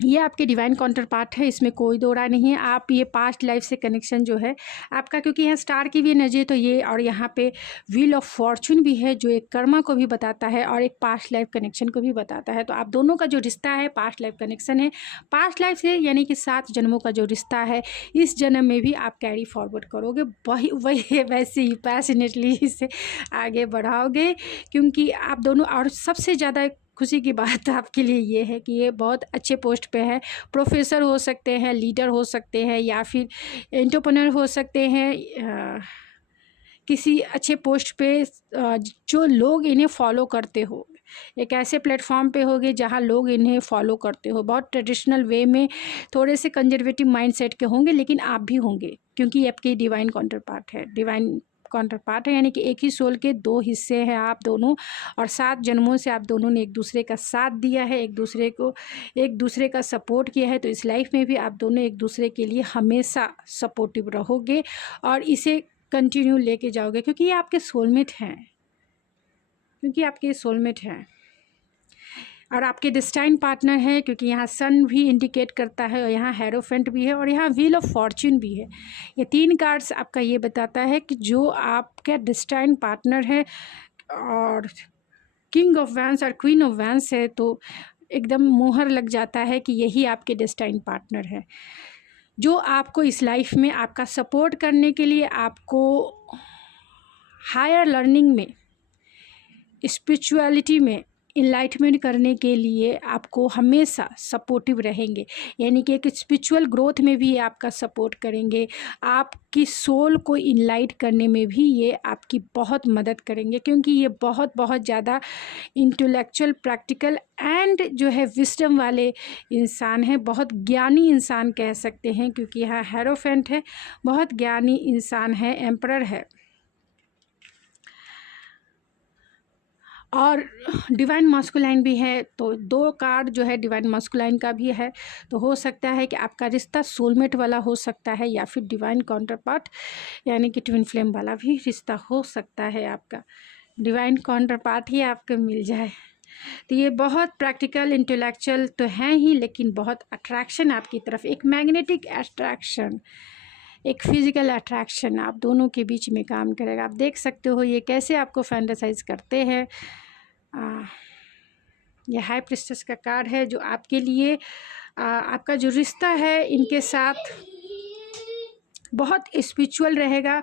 ये आपके डिवाइन काउंटर पार्ट है, इसमें कोई दो राय नहीं है। आप ये पास्ट लाइफ से कनेक्शन जो है आपका, क्योंकि यहाँ स्टार की भी एनर्जी है, तो ये, और यहाँ पे व्हील ऑफ फॉर्चून भी है, जो एक कर्मा को भी बताता है और एक पास्ट लाइफ कनेक्शन को भी बताता है। तो आप दोनों का जो रिश्ता है पास्ट लाइफ कनेक्शन है, पास्ट लाइफ से, यानी कि 7 जन्मों का जो रिश्ता है, इस जन्म में भी आप कैरी फॉरवर्ड करोगे, वही वैसे ही पैशनेटली इसे आगे बढ़ाओगे, क्योंकि आप दोनों। और सबसे ज़्यादा खुशी की बात आपके लिए ये है कि ये बहुत अच्छे पोस्ट पे है, प्रोफेसर हो सकते हैं, लीडर हो सकते हैं, या फिर एंटरप्रेन्योर हो सकते हैं, किसी अच्छे पोस्ट पे, जो लोग इन्हें फॉलो करते हो, एक ऐसे प्लेटफॉर्म पे होगे जहाँ लोग इन्हें फॉलो करते हो, बहुत ट्रेडिशनल वे में, थोड़े से कंजर्वेटिव माइंडसेट के होंगे, लेकिन आप भी होंगे, क्योंकि आपकी डिवाइन काउंटर पार्ट है, डिवाइन काउंटर पार्ट है, यानी कि एक ही सोल के 2 हिस्से हैं आप दोनों, और 7 जन्मों से आप दोनों ने एक दूसरे का साथ दिया है, एक दूसरे का सपोर्ट किया है। तो इस लाइफ में भी आप दोनों एक दूसरे के लिए हमेशा सपोर्टिव रहोगे और इसे कंटिन्यू लेके जाओगे, क्योंकि ये आपके सोलमेट हैं, क्योंकि आपके सोलमेट हैं और आपके डिस्टाइन पार्टनर है, क्योंकि यहाँ सन भी इंडिकेट करता है, और यहाँ हेरोफेंट भी है, और यहाँ व्हील ऑफ फॉर्चून भी है। ये 3 कार्ड्स आपका ये बताता है कि जो आपका डिस्टाइन पार्टनर है और किंग ऑफ वैंस और क्वीन ऑफ वैंस है, तो एकदम मोहर लग जाता है कि यही आपके डिस्टाइन पार्टनर है, जो आपको इस लाइफ में आपका सपोर्ट करने के लिए, आपको हायर लर्निंग में, स्पिरिचुअलिटी में इनलाइटमेंट करने के लिए आपको हमेशा सपोर्टिव रहेंगे, यानी कि एक स्पिरिचुअल ग्रोथ में भी आपका सपोर्ट करेंगे, आपकी सोल को इनलाइट करने में भी ये आपकी बहुत मदद करेंगे, क्योंकि ये बहुत बहुत ज़्यादा इंटेलेक्चुअल, प्रैक्टिकल एंड जो है विस्डम वाले इंसान हैं, बहुत ज्ञानी इंसान कह सकते हैं, क्योंकि यहाँ हेरोफेंट है, बहुत ज्ञानी इंसान है, एम्परर है। और डिवाइन मास्कुलाइन भी है, तो 2 कार्ड जो है डिवाइन मास्कुलाइन का भी है। तो हो सकता है कि आपका रिश्ता सोलमेट वाला हो सकता है, या फिर डिवाइन काउंटर पार्ट यानी कि ट्विन फ्लेम वाला भी रिश्ता हो सकता है आपका। डिवाइन काउंटर पार्ट ही आपको मिल जाए तो ये बहुत प्रैक्टिकल इंटेलेक्चुअल तो हैं ही, लेकिन बहुत अट्रैक्शन आपकी तरफ, एक मैग्नेटिक अट्रैक्शन, एक फिजिकल अट्रैक्शन आप दोनों के बीच में काम करेगा। आप देख सकते हो ये कैसे आपको फैंटासाइज करते हैं। ये हाई प्रिस्टेस का कार्ड है जो आपके लिए आपका जो रिश्ता है इनके साथ बहुत स्पिरिचुअल रहेगा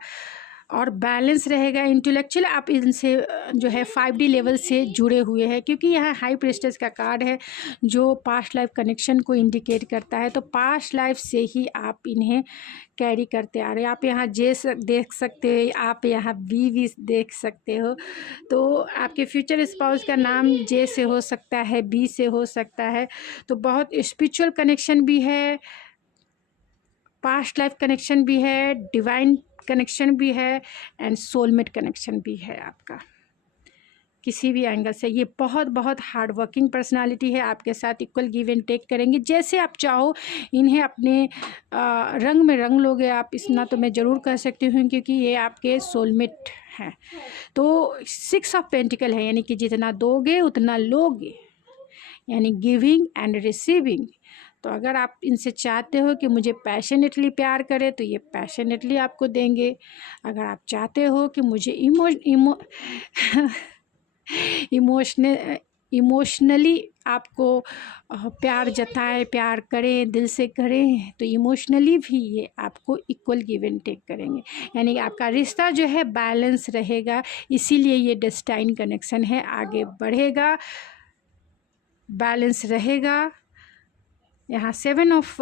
और बैलेंस रहेगा। इंटेलेक्चुअल आप इनसे जो है 5D लेवल से जुड़े हुए हैं, क्योंकि यहाँ हाई प्रिस्टेस का कार्ड है जो पास्ट लाइफ कनेक्शन को इंडिकेट करता है। तो पास्ट लाइफ से ही आप इन्हें कैरी करते आ रहे हैं। आप यहाँ जे देख सकते हो, आप यहाँ बी देख सकते हो। तो आपके फ्यूचर स्पाउस का नाम जे से हो सकता है, बी से हो सकता है। तो बहुत स्पिरिचुअल कनेक्शन भी है, पास्ट लाइफ कनेक्शन भी है, डिवाइन कनेक्शन भी है एंड सोलमेट कनेक्शन भी है आपका। किसी भी एंगल से ये बहुत बहुत हार्ड वर्किंग पर्सनालिटी है, आपके साथ इक्वल गिव एंड टेक करेंगे। जैसे आप चाहो इन्हें अपने रंग में रंग लोगे आप, इतना तो मैं ज़रूर कह सकती हूँ, क्योंकि ये आपके सोलमेट हैं। तो 6 ऑफ पेंटिकल है, यानी कि जितना दोगे उतना लोगे, यानी गिविंग एंड रिसीविंग। तो अगर आप इनसे चाहते हो कि मुझे पैशनेटली प्यार करे तो ये पैशनेटली आपको देंगे। अगर आप चाहते हो कि मुझे इमोशनली आपको प्यार जताएं, प्यार करें, दिल से करें, तो इमोशनली भी ये आपको इक्वल गिव एंड टेक करेंगे। यानी कि आपका रिश्ता जो है बैलेंस रहेगा, इसीलिए ये डेस्टाइन कनेक्शन है, आगे बढ़ेगा, बैलेंस रहेगा। यहाँ 7 ऑफ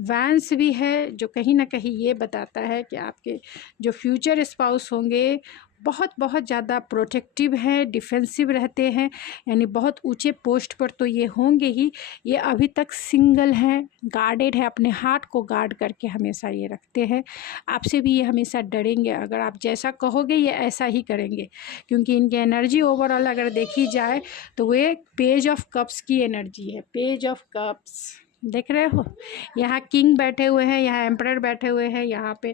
वैंस भी है जो कहीं ना कहीं ये बताता है कि आपके जो फ्यूचर स्पाउस होंगे बहुत बहुत ज़्यादा प्रोटेक्टिव हैं, डिफेंसिव रहते हैं, यानी बहुत ऊंचे पोस्ट पर तो ये होंगे ही। ये अभी तक सिंगल हैं, गार्डेड है, अपने हार्ट को गार्ड करके हमेशा ये रखते हैं। आपसे भी ये हमेशा डरेंगे, अगर आप जैसा कहोगे ये ऐसा ही करेंगे, क्योंकि इनकी एनर्जी ओवरऑल अगर देखी जाए तो वे पेज ऑफ कप्स की एनर्जी है। पेज ऑफ कप्स देख रहे हो, यहाँ किंग बैठे हुए हैं, यहाँ एम्परर बैठे हुए हैं, यहाँ पे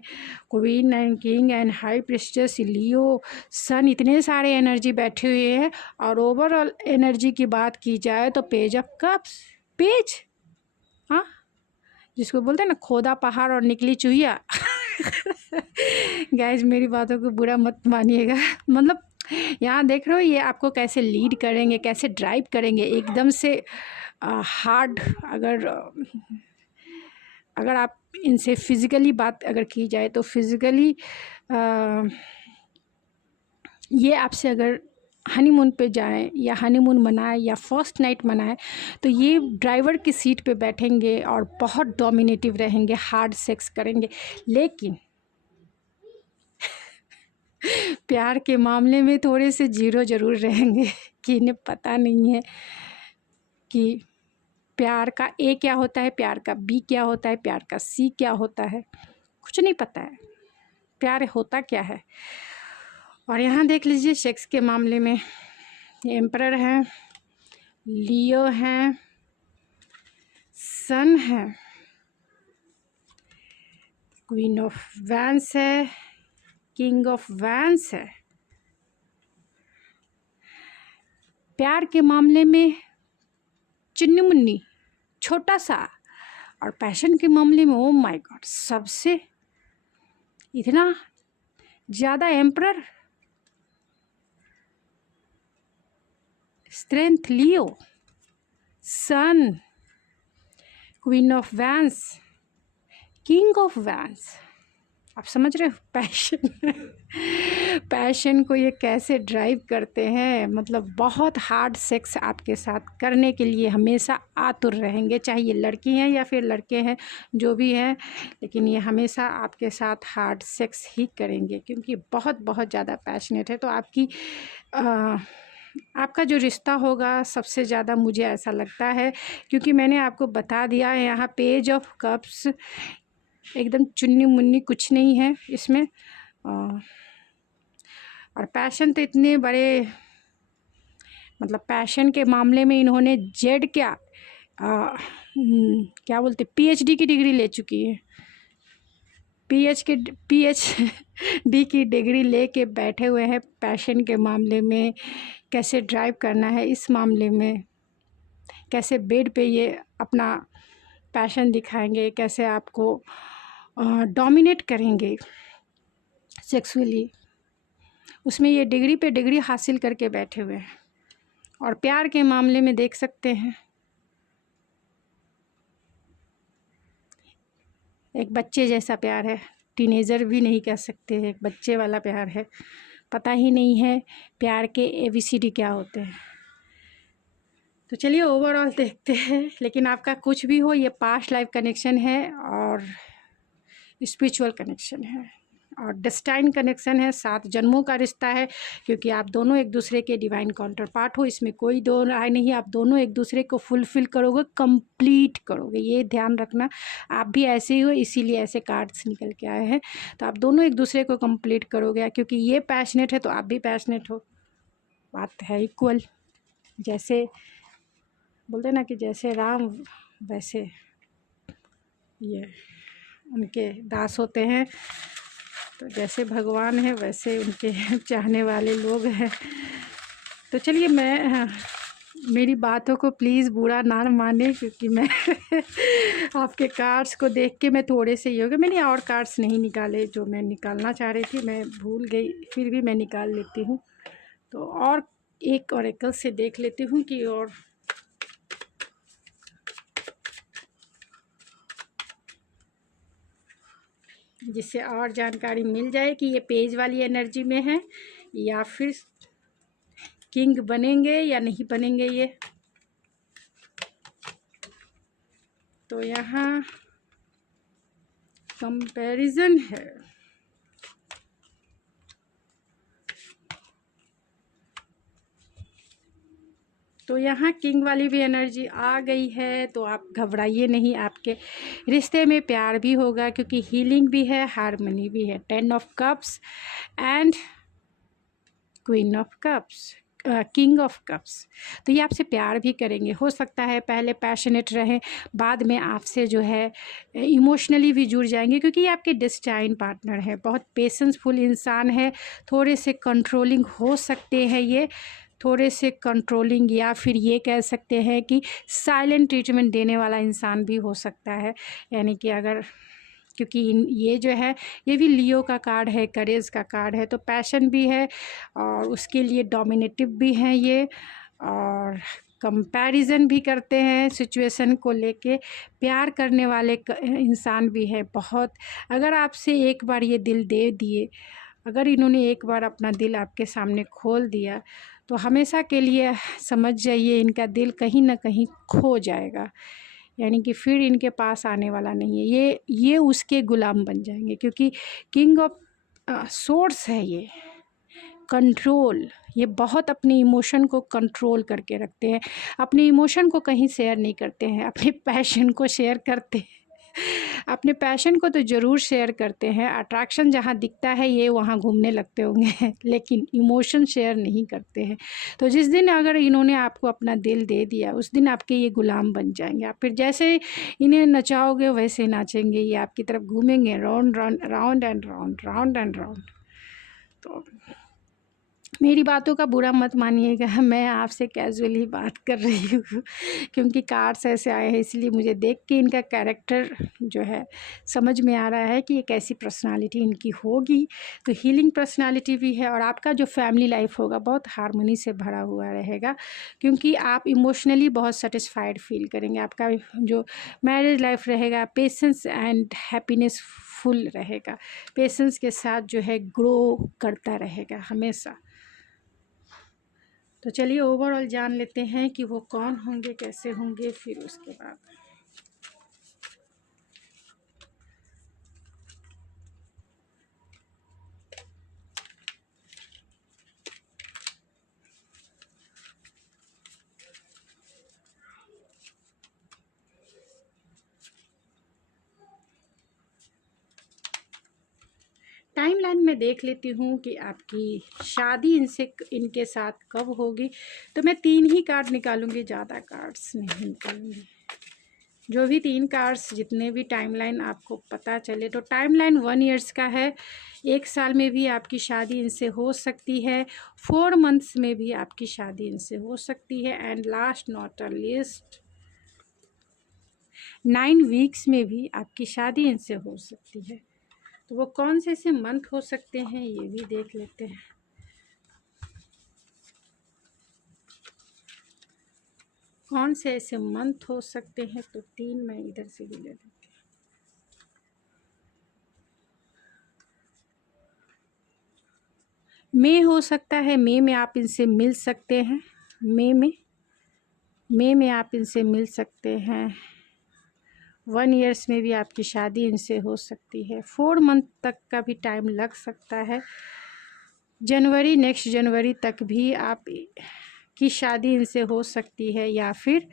queen and king and high priestess, Leo, Sun, इतने सारे एनर्जी बैठे हुए हैं। और ओवरऑल एनर्जी की बात की जाए तो पेज ऑफ कप्स, पेज, हाँ, जिसको बोलते हैं ना खोदा पहाड़ और निकली चूहिया। गाइस मेरी बातों को बुरा मत मानिएगा, मतलब यहाँ देख रहे हो ये आपको कैसे लीड करेंगे, कैसे ड्राइव करेंगे, एकदम से हार्ड। अगर आप इनसे फिज़िकली बात अगर की जाए तो फिज़िकली ये आपसे अगर हनीमून पे जाएं या हनीमून मनाएं या फर्स्ट नाइट मनाएं तो ये ड्राइवर की सीट पे बैठेंगे और बहुत डोमिनेटिव रहेंगे, हार्ड सेक्स करेंगे। लेकिन प्यार के मामले में थोड़े से जीरो ज़रूर रहेंगे कि इन्हें पता नहीं है कि प्यार का ए क्या होता है, प्यार का बी क्या होता है, प्यार का सी क्या होता है, कुछ नहीं पता है प्यार होता क्या है। और यहाँ देख लीजिए सेक्स के मामले में एम्परर है, लियो है, सन है, क्वीन ऑफ वैंस है, किंग ऑफ वैंस है। प्यार के मामले में चिन्नी मुन्नी छोटा सा, और पैशन के मामले में ओ माय गॉड सबसे इतना ज़्यादा emperor, strength Leo, sun, queen of wands, king of wands. आप समझ रहे हो पैशन को ये कैसे ड्राइव करते हैं, मतलब बहुत हार्ड सेक्स आपके साथ करने के लिए हमेशा आतुर रहेंगे, चाहे ये लड़की हैं या फिर लड़के हैं, जो भी हैं, लेकिन ये हमेशा आपके साथ हार्ड सेक्स ही करेंगे क्योंकि बहुत बहुत ज़्यादा पैशनेट है। तो आपका जो रिश्ता होगा सबसे ज़्यादा मुझे ऐसा लगता है, क्योंकि मैंने आपको बता दिया है यहाँ पेज ऑफ कप्स एकदम चुन्नी मुन्नी कुछ नहीं है इसमें। और पैशन तो इतने बड़े मतलब पैशन के मामले में इन्होंने जेड क्या क्या बोलते पीएचडी की डिग्री ले चुकी है। पीएचडी की डिग्री लेके बैठे हुए हैं पैशन के मामले में, कैसे ड्राइव करना है इस मामले में, कैसे बेड पे ये अपना पैशन दिखाएंगे, कैसे आपको डोमिनेट करेंगे सेक्सुअली, उसमें ये डिग्री पे डिग्री हासिल करके बैठे हुए हैं। और प्यार के मामले में देख सकते हैं एक बच्चे जैसा प्यार है, टीनेजर भी नहीं कह सकते, एक बच्चे वाला प्यार है। पता ही नहीं है प्यार के ABCD क्या होते हैं। तो चलिए ओवरऑल देखते हैं। लेकिन आपका कुछ भी हो, ये पास्ट लाइफ कनेक्शन है और स्पिरिचुअल कनेक्शन है और डेस्टाइन कनेक्शन है, 7 जन्मों का रिश्ता है, क्योंकि आप दोनों एक दूसरे के डिवाइन काउंटर पार्ट हो। इसमें कोई दो राय नहीं, आप दोनों एक दूसरे को फुलफ़िल करोगे, कंप्लीट करोगे, ये ध्यान रखना। आप भी ऐसे ही हो, इसीलिए ऐसे कार्ड्स निकल के आए हैं। तो आप दोनों एक दूसरे को कंप्लीट करोगे, क्योंकि ये पैशनेट है तो आप भी पैशनेट हो। बात है इक्वल, जैसे बोलते ना कि जैसे राम वैसे ये उनके दास होते हैं, तो जैसे भगवान है वैसे उनके चाहने वाले लोग हैं। तो चलिए मेरी बातों को प्लीज़ बुरा ना माने, क्योंकि मैं आपके कार्ड्स को देख के मैं थोड़े से ही हो गए। मैंने और कार्ड्स नहीं निकाले जो मैं निकालना चाह रही थी, मैं भूल गई, फिर भी मैं निकाल लेती हूँ। तो और एक ऑरेकल से देख लेती हूँ कि और जिससे और जानकारी मिल जाए कि ये पेज वाली एनर्जी में है या फिर किंग बनेंगे या नहीं बनेंगे ये। तो यहाँ कंपैरिजन है। तो यहाँ किंग वाली भी एनर्जी आ गई है, तो आप घबराइए नहीं, आपके रिश्ते में प्यार भी होगा, क्योंकि हीलिंग भी है, हार्मनी भी है। 10 of cups and queen of cups, king of cups. तो ये आपसे प्यार भी करेंगे। हो सकता है पहले पैशनेट रहें, बाद में आपसे जो है इमोशनली भी जुड़ जाएंगे, क्योंकि ये आपके डेस्टाइन पार्टनर है। बहुत पेशेंसफुल इंसान है, थोड़े से कंट्रोलिंग हो सकते हैं ये, थोड़े से कंट्रोलिंग, या फिर ये कह सकते हैं कि साइलेंट ट्रीटमेंट देने वाला इंसान भी हो सकता है। यानी कि अगर, क्योंकि ये जो है ये भी लियो का कार्ड है, करेज का कार्ड है, तो पैशन भी है और उसके लिए डोमिनेटिव भी हैं ये, और कंपैरिजन भी करते हैं सिचुएशन को लेके, प्यार करने वाले इंसान भी है बहुत। अगर आपसे एक बार ये दिल दे दिए, अगर इन्होंने एक बार अपना दिल आपके सामने खोल दिया, तो हमेशा के लिए समझ जाइए इनका दिल कहीं ना कहीं खो जाएगा। यानी कि फिर इनके पास आने वाला नहीं है, ये उसके गुलाम बन जाएंगे, क्योंकि किंग ऑफ सोर्स है ये, कंट्रोल। ये बहुत अपने इमोशन को कंट्रोल करके रखते हैं, अपने इमोशन को कहीं शेयर नहीं करते हैं, अपने पैशन को शेयर करते हैं। अपने पैशन को तो ज़रूर शेयर करते हैं, अट्रैक्शन जहाँ दिखता है ये वहाँ घूमने लगते होंगे, लेकिन इमोशन शेयर नहीं करते हैं। तो जिस दिन अगर इन्होंने आपको अपना दिल दे दिया, उस दिन आपके ये गुलाम बन जाएंगे। आप फिर जैसे इन्हें नचाओगे वैसे नाचेंगे, ये आपकी तरफ घूमेंगे, round round round and round, round and round. तो मेरी बातों का बुरा मत मानिएगा, मैं आपसे कैजुअली बात कर रही हूँ, क्योंकि कार्ड्स ऐसे आए हैं, इसलिए मुझे देख के इनका कैरेक्टर जो है समझ में आ रहा है कि ये कैसी पर्सनालिटी इनकी होगी। तो हीलिंग पर्सनालिटी भी है, और आपका जो फैमिली लाइफ होगा बहुत हार्मनी से भरा हुआ रहेगा, क्योंकि आप इमोशनली बहुत सेटिस्फाइड फील करेंगे। आपका जो मैरिज लाइफ रहेगा पेशेंस एंड हैप्पीनेस फुल रहेगा, पेशेंस के साथ जो है ग्रो करता रहेगा हमेशा। तो चलिए ओवरऑल जान लेते हैं कि वो कौन होंगे, कैसे होंगे, फिर उसके बाद टाइमलाइन में देख लेती हूँ कि आपकी शादी इनके साथ कब होगी। तो मैं 3 ही कार्ड निकालूंगी, ज़्यादा कार्ड्स नहीं निकालूंगी। जो भी 3 कार्ड्स जितने भी टाइमलाइन आपको पता चले। तो टाइमलाइन 1 ईयर्स का है, 1 साल में भी आपकी शादी इनसे हो सकती है, 4 मंथ्स में भी आपकी शादी इनसे हो सकती है, and last not a least 9 weeks में भी आपकी शादी इनसे हो सकती है। तो वो कौन से ऐसे मंथ हो सकते हैं ये भी देख लेते हैं। कौन से ऐसे मंथ हो सकते हैं, तो 3 मैं इधर से भी ले लेती हूँ। मई हो सकता है, मई में आप इनसे मिल सकते हैं। मई में आप इनसे मिल सकते हैं। 1 ईयर्स में भी आपकी शादी इनसे हो सकती है। 4 मंथ तक का भी टाइम लग सकता है। जनवरी, नेक्स्ट जनवरी तक भी आप की शादी इनसे हो सकती है, या फिर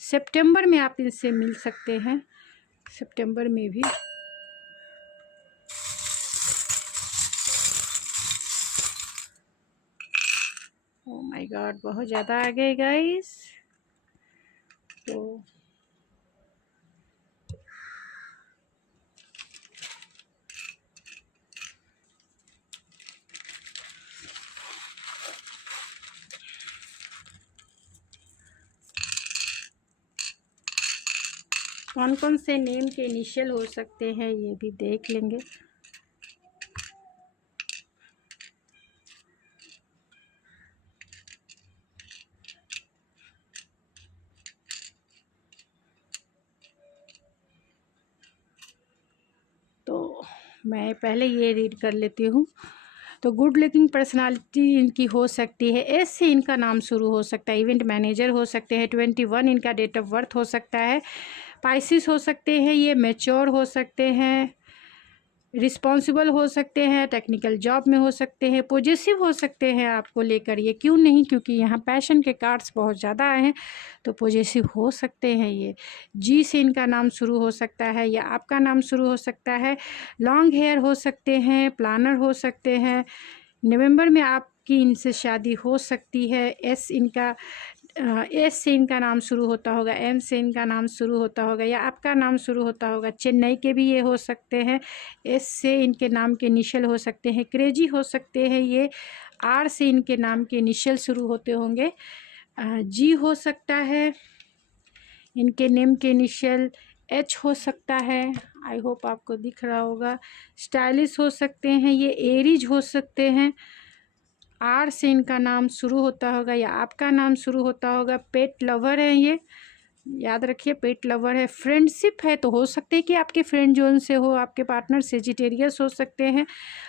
सितंबर में आप इनसे मिल सकते हैं। सितंबर में भी ओह माय गॉड, बहुत ज़्यादा आ गए गाइस। तो कौन कौन से नेम के इनिशियल हो सकते हैं ये भी देख लेंगे। तो मैं पहले ये रीड कर लेती हूँ। तो गुड लुकिंग पर्सनालिटी इनकी हो सकती है, एस से इनका नाम शुरू हो सकता है, इवेंट मैनेजर हो सकते हैं, 21 इनका डेट ऑफ बर्थ हो सकता है, पाइसिस हो सकते हैं, ये मैच्योर हो सकते हैं, रिस्पॉन्सिबल हो सकते हैं, टेक्निकल जॉब में हो सकते हैं, पॉजिटिव हो सकते हैं आपको लेकर। ये क्यों नहीं, क्योंकि यहाँ पैशन के कार्ड्स बहुत ज़्यादा आए हैं, तो पॉजिटिव हो सकते हैं ये। जी से इनका नाम शुरू हो सकता है या आपका नाम शुरू हो सकता है, लॉन्ग हेयर हो सकते हैं, प्लानर हो सकते हैं, नवंबर में आपकी इनसे शादी हो सकती है। एस से इनका नाम शुरू होता होगा, एम से इनका नाम शुरू होता होगा या आपका नाम शुरू होता होगा। चेन्नई के भी ये हो सकते हैं, एस से इनके नाम के इनिशियल हो सकते हैं। क्रेजी हो सकते हैं ये, आर से इनके नाम के इनिशियल शुरू होते होंगे। जी हो सकता है, इनके नेम के इनिशियल एच हो सकता है। आई होप आपको दिख रहा होगा। स्टाइलिश हो सकते हैं ये, एरीज हो सकते हैं, आर से इनका नाम शुरू होता होगा या आपका नाम शुरू होता होगा। पेट लवर है ये, याद रखिए पेट लवर है। फ्रेंडशिप है, तो हो सकते हैं कि आपके फ्रेंड जोन से हो, आपके पार्टनर सेजिटेरियस हो सकते हैं।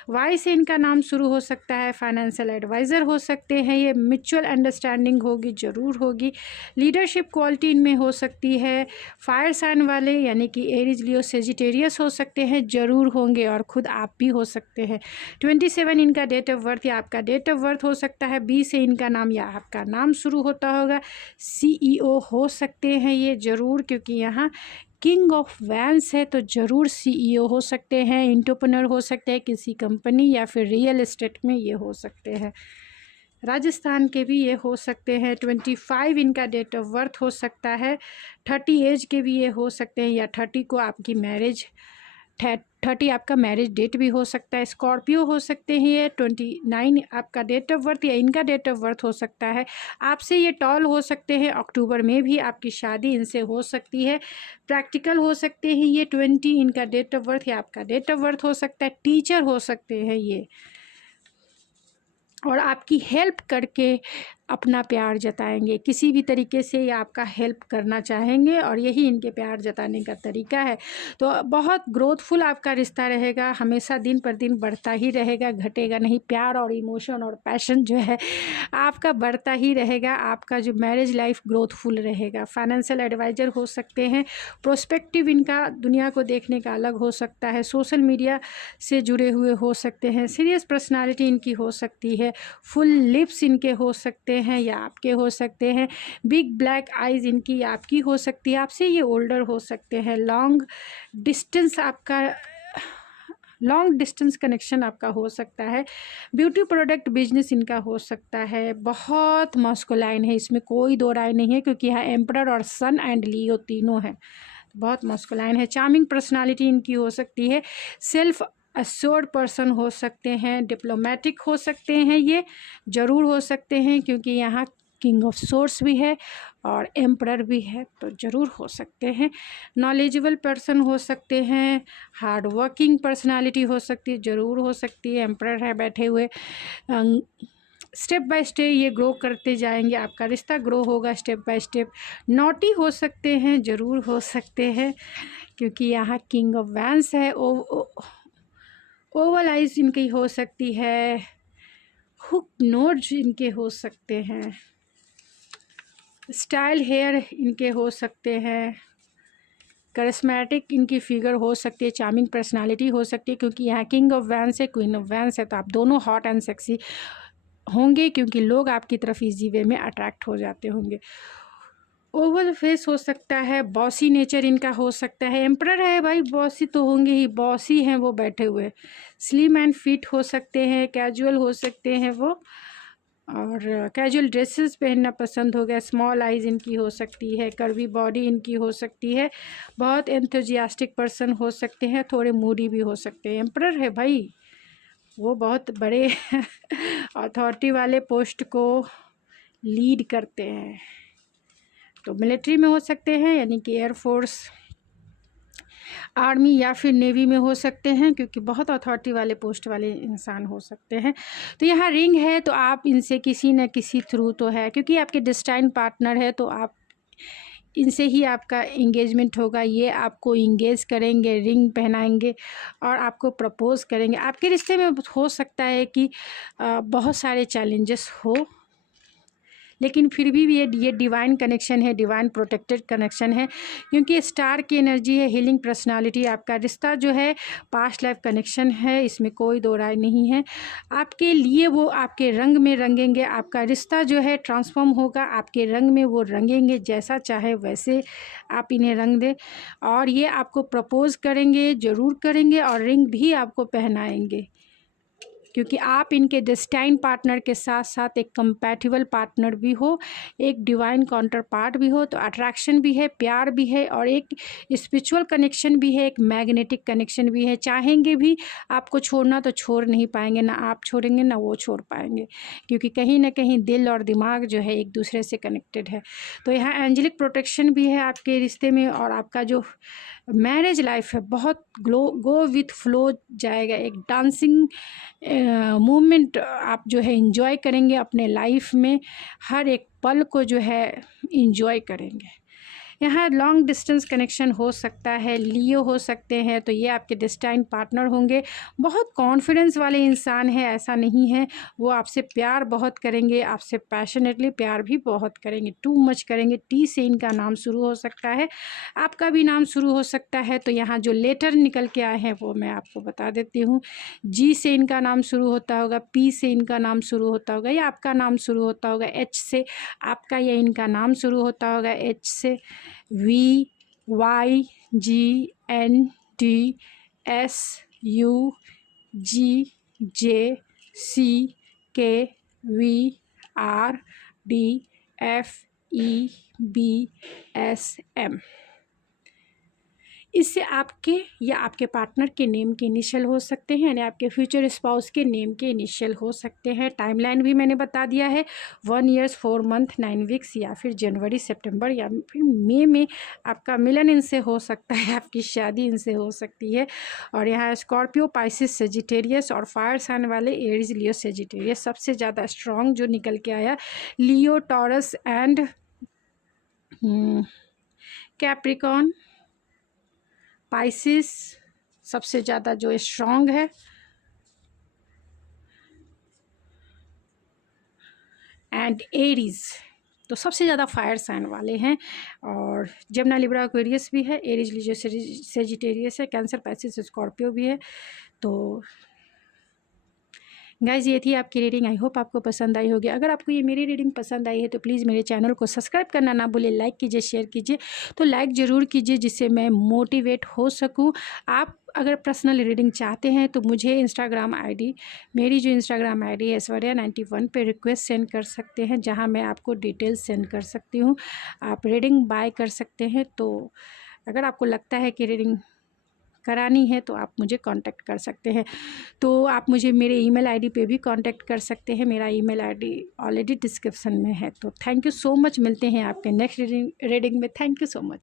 वाई से इनका नाम शुरू हो सकता है, फाइनेंशियल एडवाइज़र हो सकते हैं ये। म्यूचुअल अंडरस्टैंडिंग होगी, ज़रूर होगी। लीडरशिप क्वालिटी इनमें हो सकती है। फायर साइन वाले यानी कि एरीज, लियो, सेजिटेरियस हो सकते हैं, ज़रूर होंगे, और ख़ुद आप भी हो सकते हैं। 27 इनका डेट ऑफ बर्थ या आपका डेट ऑफ बर्थ हो सकता है। बी से इनका नाम या आपका नाम शुरू होता होगा। CEO हो सकते हैं ये ज़रूर, क्योंकि यहाँ किंग ऑफ वैंस है, तो ज़रूर CEO हो सकते हैं। एंटरप्रेन्योर हो सकते हैं किसी कंपनी या फिर रियल एस्टेट में ये हो सकते हैं। राजस्थान के भी ये हो सकते हैं। 25 इनका डेट ऑफ बर्थ हो सकता है। 30 एज के भी ये हो सकते हैं, या 30 को आपकी मैरिज 30 आपका मैरिज डेट भी हो सकता है। स्कॉर्पियो हो सकते हैं ये। 29 आपका डेट ऑफ बर्थ या इनका डेट ऑफ बर्थ हो सकता है। आपसे ये टॉल हो सकते हैं, अक्टूबर में भी आपकी शादी इनसे हो सकती है। प्रैक्टिकल हो सकते हैं ये। 20 इनका डेट ऑफ बर्थ या आपका डेट ऑफ बर्थ हो सकता है। टीचर हो सकते हैं ये, और आपकी हेल्प करके अपना प्यार जताएंगे, किसी भी तरीके से ये आपका हेल्प करना चाहेंगे, और यही इनके प्यार जताने का तरीका है। तो बहुत ग्रोथफुल आपका रिश्ता रहेगा, हमेशा दिन पर दिन बढ़ता ही रहेगा, घटेगा नहीं। प्यार और इमोशन और पैशन जो है आपका बढ़ता ही रहेगा। आपका जो मैरिज लाइफ ग्रोथफुल रहेगा। फाइनेंशियल एडवाइज़र हो सकते हैं। प्रोस्पेक्टिव इनका दुनिया को देखने का अलग हो सकता है। सोशल मीडिया से जुड़े हुए हो सकते हैं। सीरियस पर्सनालिटी इनकी हो सकती है। फुल लिप्स इनके हो सकते हैं या आपके हो सकते हैं। बिग ब्लैक आइज़ इनकी आपकी हो सकती है, आपसे ये ओल्डर हो सकते हैं। लॉन्ग डिस्टेंस आपका लॉन्ग डिस्टेंस कनेक्शन आपका हो सकता है। ब्यूटी प्रोडक्ट बिजनेस इनका हो सकता है। बहुत मस्कुलाइन है, इसमें कोई दो राय नहीं है, क्योंकि यहाँ एम्परर और सन एंड लियो तीनों हैं, बहुत मस्कुलाइन है। चार्मिंग पर्सनालिटी इनकी हो सकती है। सेल्फ अश्योर्ड पर्सन हो सकते हैं। डिप्लोमेटिक हो सकते हैं, ये ज़रूर हो सकते हैं, क्योंकि यहाँ किंग ऑफ सोर्स भी है और एम्परर भी है, तो ज़रूर हो सकते हैं। नॉलेजेबल पर्सन हो सकते हैं। हार्ड वर्किंग पर्सनालिटी हो सकती है, ज़रूर हो सकती है। एम्परर है बैठे हुए। स्टेप बाय स्टेप ये ग्रो करते जाएंगे, आपका रिश्ता ग्रो होगा स्टेप बाय स्टेप। नॉटी हो सकते हैं, ज़रूर हो सकते हैं, क्योंकि यहाँ किंग ऑफ वैंस है। ओवल आइज इनकी हो सकती है। हुक नोज इनके हो सकते हैं। स्टाइल हेयर इनके हो सकते हैं। करिस्मेटिक इनकी फिगर हो सकती है। चार्मिंग पर्सनालिटी हो सकती है, क्योंकि यहाँ किंग ऑफ वैंस है, क्वीन ऑफ वैंस है, तो आप दोनों हॉट एंड सेक्सी होंगे, क्योंकि लोग आपकी तरफ इजी वे में अट्रैक्ट हो जाते होंगे। ओवल फेस हो सकता है। बॉसी नेचर इनका हो सकता है। एम्परर है भाई, बॉसी तो होंगे ही, बॉसी हैं वो बैठे हुए। स्लिम एंड फिट हो सकते हैं। कैजुअल हो सकते हैं वो, और कैजुअल ड्रेसेस पहनना पसंद हो गया। स्मॉल आइज़ इनकी हो सकती है। कर्वी बॉडी इनकी हो सकती है। बहुत एंथुजियास्टिक पर्सन हो सकते हैं। थोड़े मूडी भी हो सकते हैं। एम्परर है भाई, वो बहुत बड़े अथॉरिटी वाले पोस्ट को लीड करते हैं, तो मिलिट्री में हो सकते हैं, यानी कि एयरफोर्स, आर्मी या फिर नेवी में हो सकते हैं, क्योंकि बहुत अथॉरिटी वाले पोस्ट वाले इंसान हो सकते हैं। तो यहाँ रिंग है, तो आप इनसे किसी न किसी थ्रू तो है, क्योंकि आपके डेस्टाइन पार्टनर है, तो आप इनसे ही आपका इंगेजमेंट होगा। ये आपको इंगेज करेंगे, रिंग पहनाएंगे और आपको प्रपोज़ करेंगे। आपके रिश्ते में हो सकता है कि बहुत सारे चैलेंजेस हो, लेकिन फिर भी ये डिवाइन कनेक्शन है, डिवाइन प्रोटेक्टेड कनेक्शन है, क्योंकि स्टार की एनर्जी है। हीलिंग पर्सनालिटी, आपका रिश्ता जो है पास्ट लाइफ कनेक्शन है, इसमें कोई दो राय नहीं है। आपके लिए वो आपके रंग में रंगेंगे। आपका रिश्ता जो है ट्रांसफॉर्म होगा, आपके रंग में वो रंगेंगे, जैसा चाहे वैसे आप इन्हें रंग दें। और ये आपको प्रपोज़ करेंगे, ज़रूर करेंगे, और रिंग भी आपको पहनाएंगे, क्योंकि आप इनके डेस्टाइन पार्टनर के साथ साथ एक कंपैटिबल पार्टनर भी हो, एक डिवाइन काउंटर पार्ट भी हो। तो अट्रैक्शन भी है, प्यार भी है, और एक स्पिरिचुअल कनेक्शन भी है, एक मैग्नेटिक कनेक्शन भी है। चाहेंगे भी आपको छोड़ना तो छोड़ नहीं पाएंगे, ना आप छोड़ेंगे ना वो छोड़ पाएंगे, क्योंकि कहीं ना कहीं दिल और दिमाग जो है एक दूसरे से कनेक्टेड है। तो यहाँ एंजेलिक प्रोटेक्शन भी है आपके रिश्ते में, और आपका जो मैरिज लाइफ है बहुत गो विथ फ्लो जाएगा। एक डांसिंग मूवमेंट आप जो है इंजॉय करेंगे अपने लाइफ में, हर एक पल को जो है इंजॉय करेंगे। यहाँ लॉन्ग डिस्टेंस कनेक्शन हो सकता है। लियो हो सकते हैं, तो ये आपके डेस्टाइन पार्टनर होंगे। बहुत कॉन्फिडेंस वाले इंसान है, ऐसा नहीं है। वो आपसे प्यार बहुत करेंगे, आपसे पैशनेटली प्यार भी बहुत करेंगे, टू मच करेंगे। टी से इनका नाम शुरू हो सकता है, आपका भी नाम शुरू हो सकता है। तो यहाँ जो लेटर निकल के आए हैं वो मैं आपको बता देती हूँ। जी से इनका नाम शुरू होता होगा, पी से इनका नाम शुरू होता होगा, या आपका नाम शुरू होता होगा, एच से आपका या इनका नाम शुरू होता होगा, एच से V, Y, G, N, D, S, U, G, J, C, K, V, R, D, F, E, B, S, M. इससे आपके या आपके पार्टनर के नेम के इनिशियल हो सकते हैं, यानी आपके फ्यूचर स्पाउस के नेम के इनिशियल हो सकते हैं। टाइमलाइन भी मैंने बता दिया है, 1 ईयर्स 4 मंथ 9 वीक्स, या फिर जनवरी सितंबर या फिर मई में आपका मिलन इनसे हो सकता है, आपकी शादी इनसे हो सकती है। और यहाँ स्कॉर्पियो, पाइसिस, सेजिटेरियस और फायर साइन वाले एरीज, लियो, सेजिटेरियस सबसे ज़्यादा स्ट्रॉन्ग जो निकल के आया। लियो, टॉरस एंड कैप्रिकॉन, पाइसिस सबसे ज़्यादा जो स्ट्रॉन्ग है, एंड एरीज तो सबसे ज़्यादा फायर साइन वाले हैं। और जमुना, लिब्रा, एक्वेरियस भी है, एरीज, लियो, सेजिटेरियस है, कैंसर, पाइसिस, स्कॉर्पियो भी है। तो गाइज़ ये थी आपकी रीडिंग। आई होप आपको पसंद आई होगी। अगर आपको ये मेरी रीडिंग पसंद आई है तो प्लीज़ मेरे चैनल को सब्सक्राइब करना ना भूलें, लाइक कीजिए, शेयर कीजिए। तो लाइक ज़रूर कीजिए जिससे मैं मोटिवेट हो सकूं। आप अगर पर्सनल रीडिंग चाहते हैं तो मुझे इंस्टाग्राम आईडी, मेरी जो इंस्टाग्राम आईडी है ऐश्वर्या91 पे रिक्वेस्ट सेंड कर सकते हैं, जहां मैं आपको डिटेल्स सेंड कर सकती हूं। आप रीडिंग बाय कर सकते हैं। तो अगर आपको लगता है कि रीडिंग करानी है तो आप मुझे कांटेक्ट कर सकते हैं। तो आप मुझे मेरे ईमेल आईडी पे भी कांटेक्ट कर सकते हैं। मेरा ईमेल आईडी ऑलरेडी डिस्क्रिप्शन में है। तो थैंक यू सो मच। मिलते हैं आपके नेक्स्ट रीडिंग में। Thank you so much.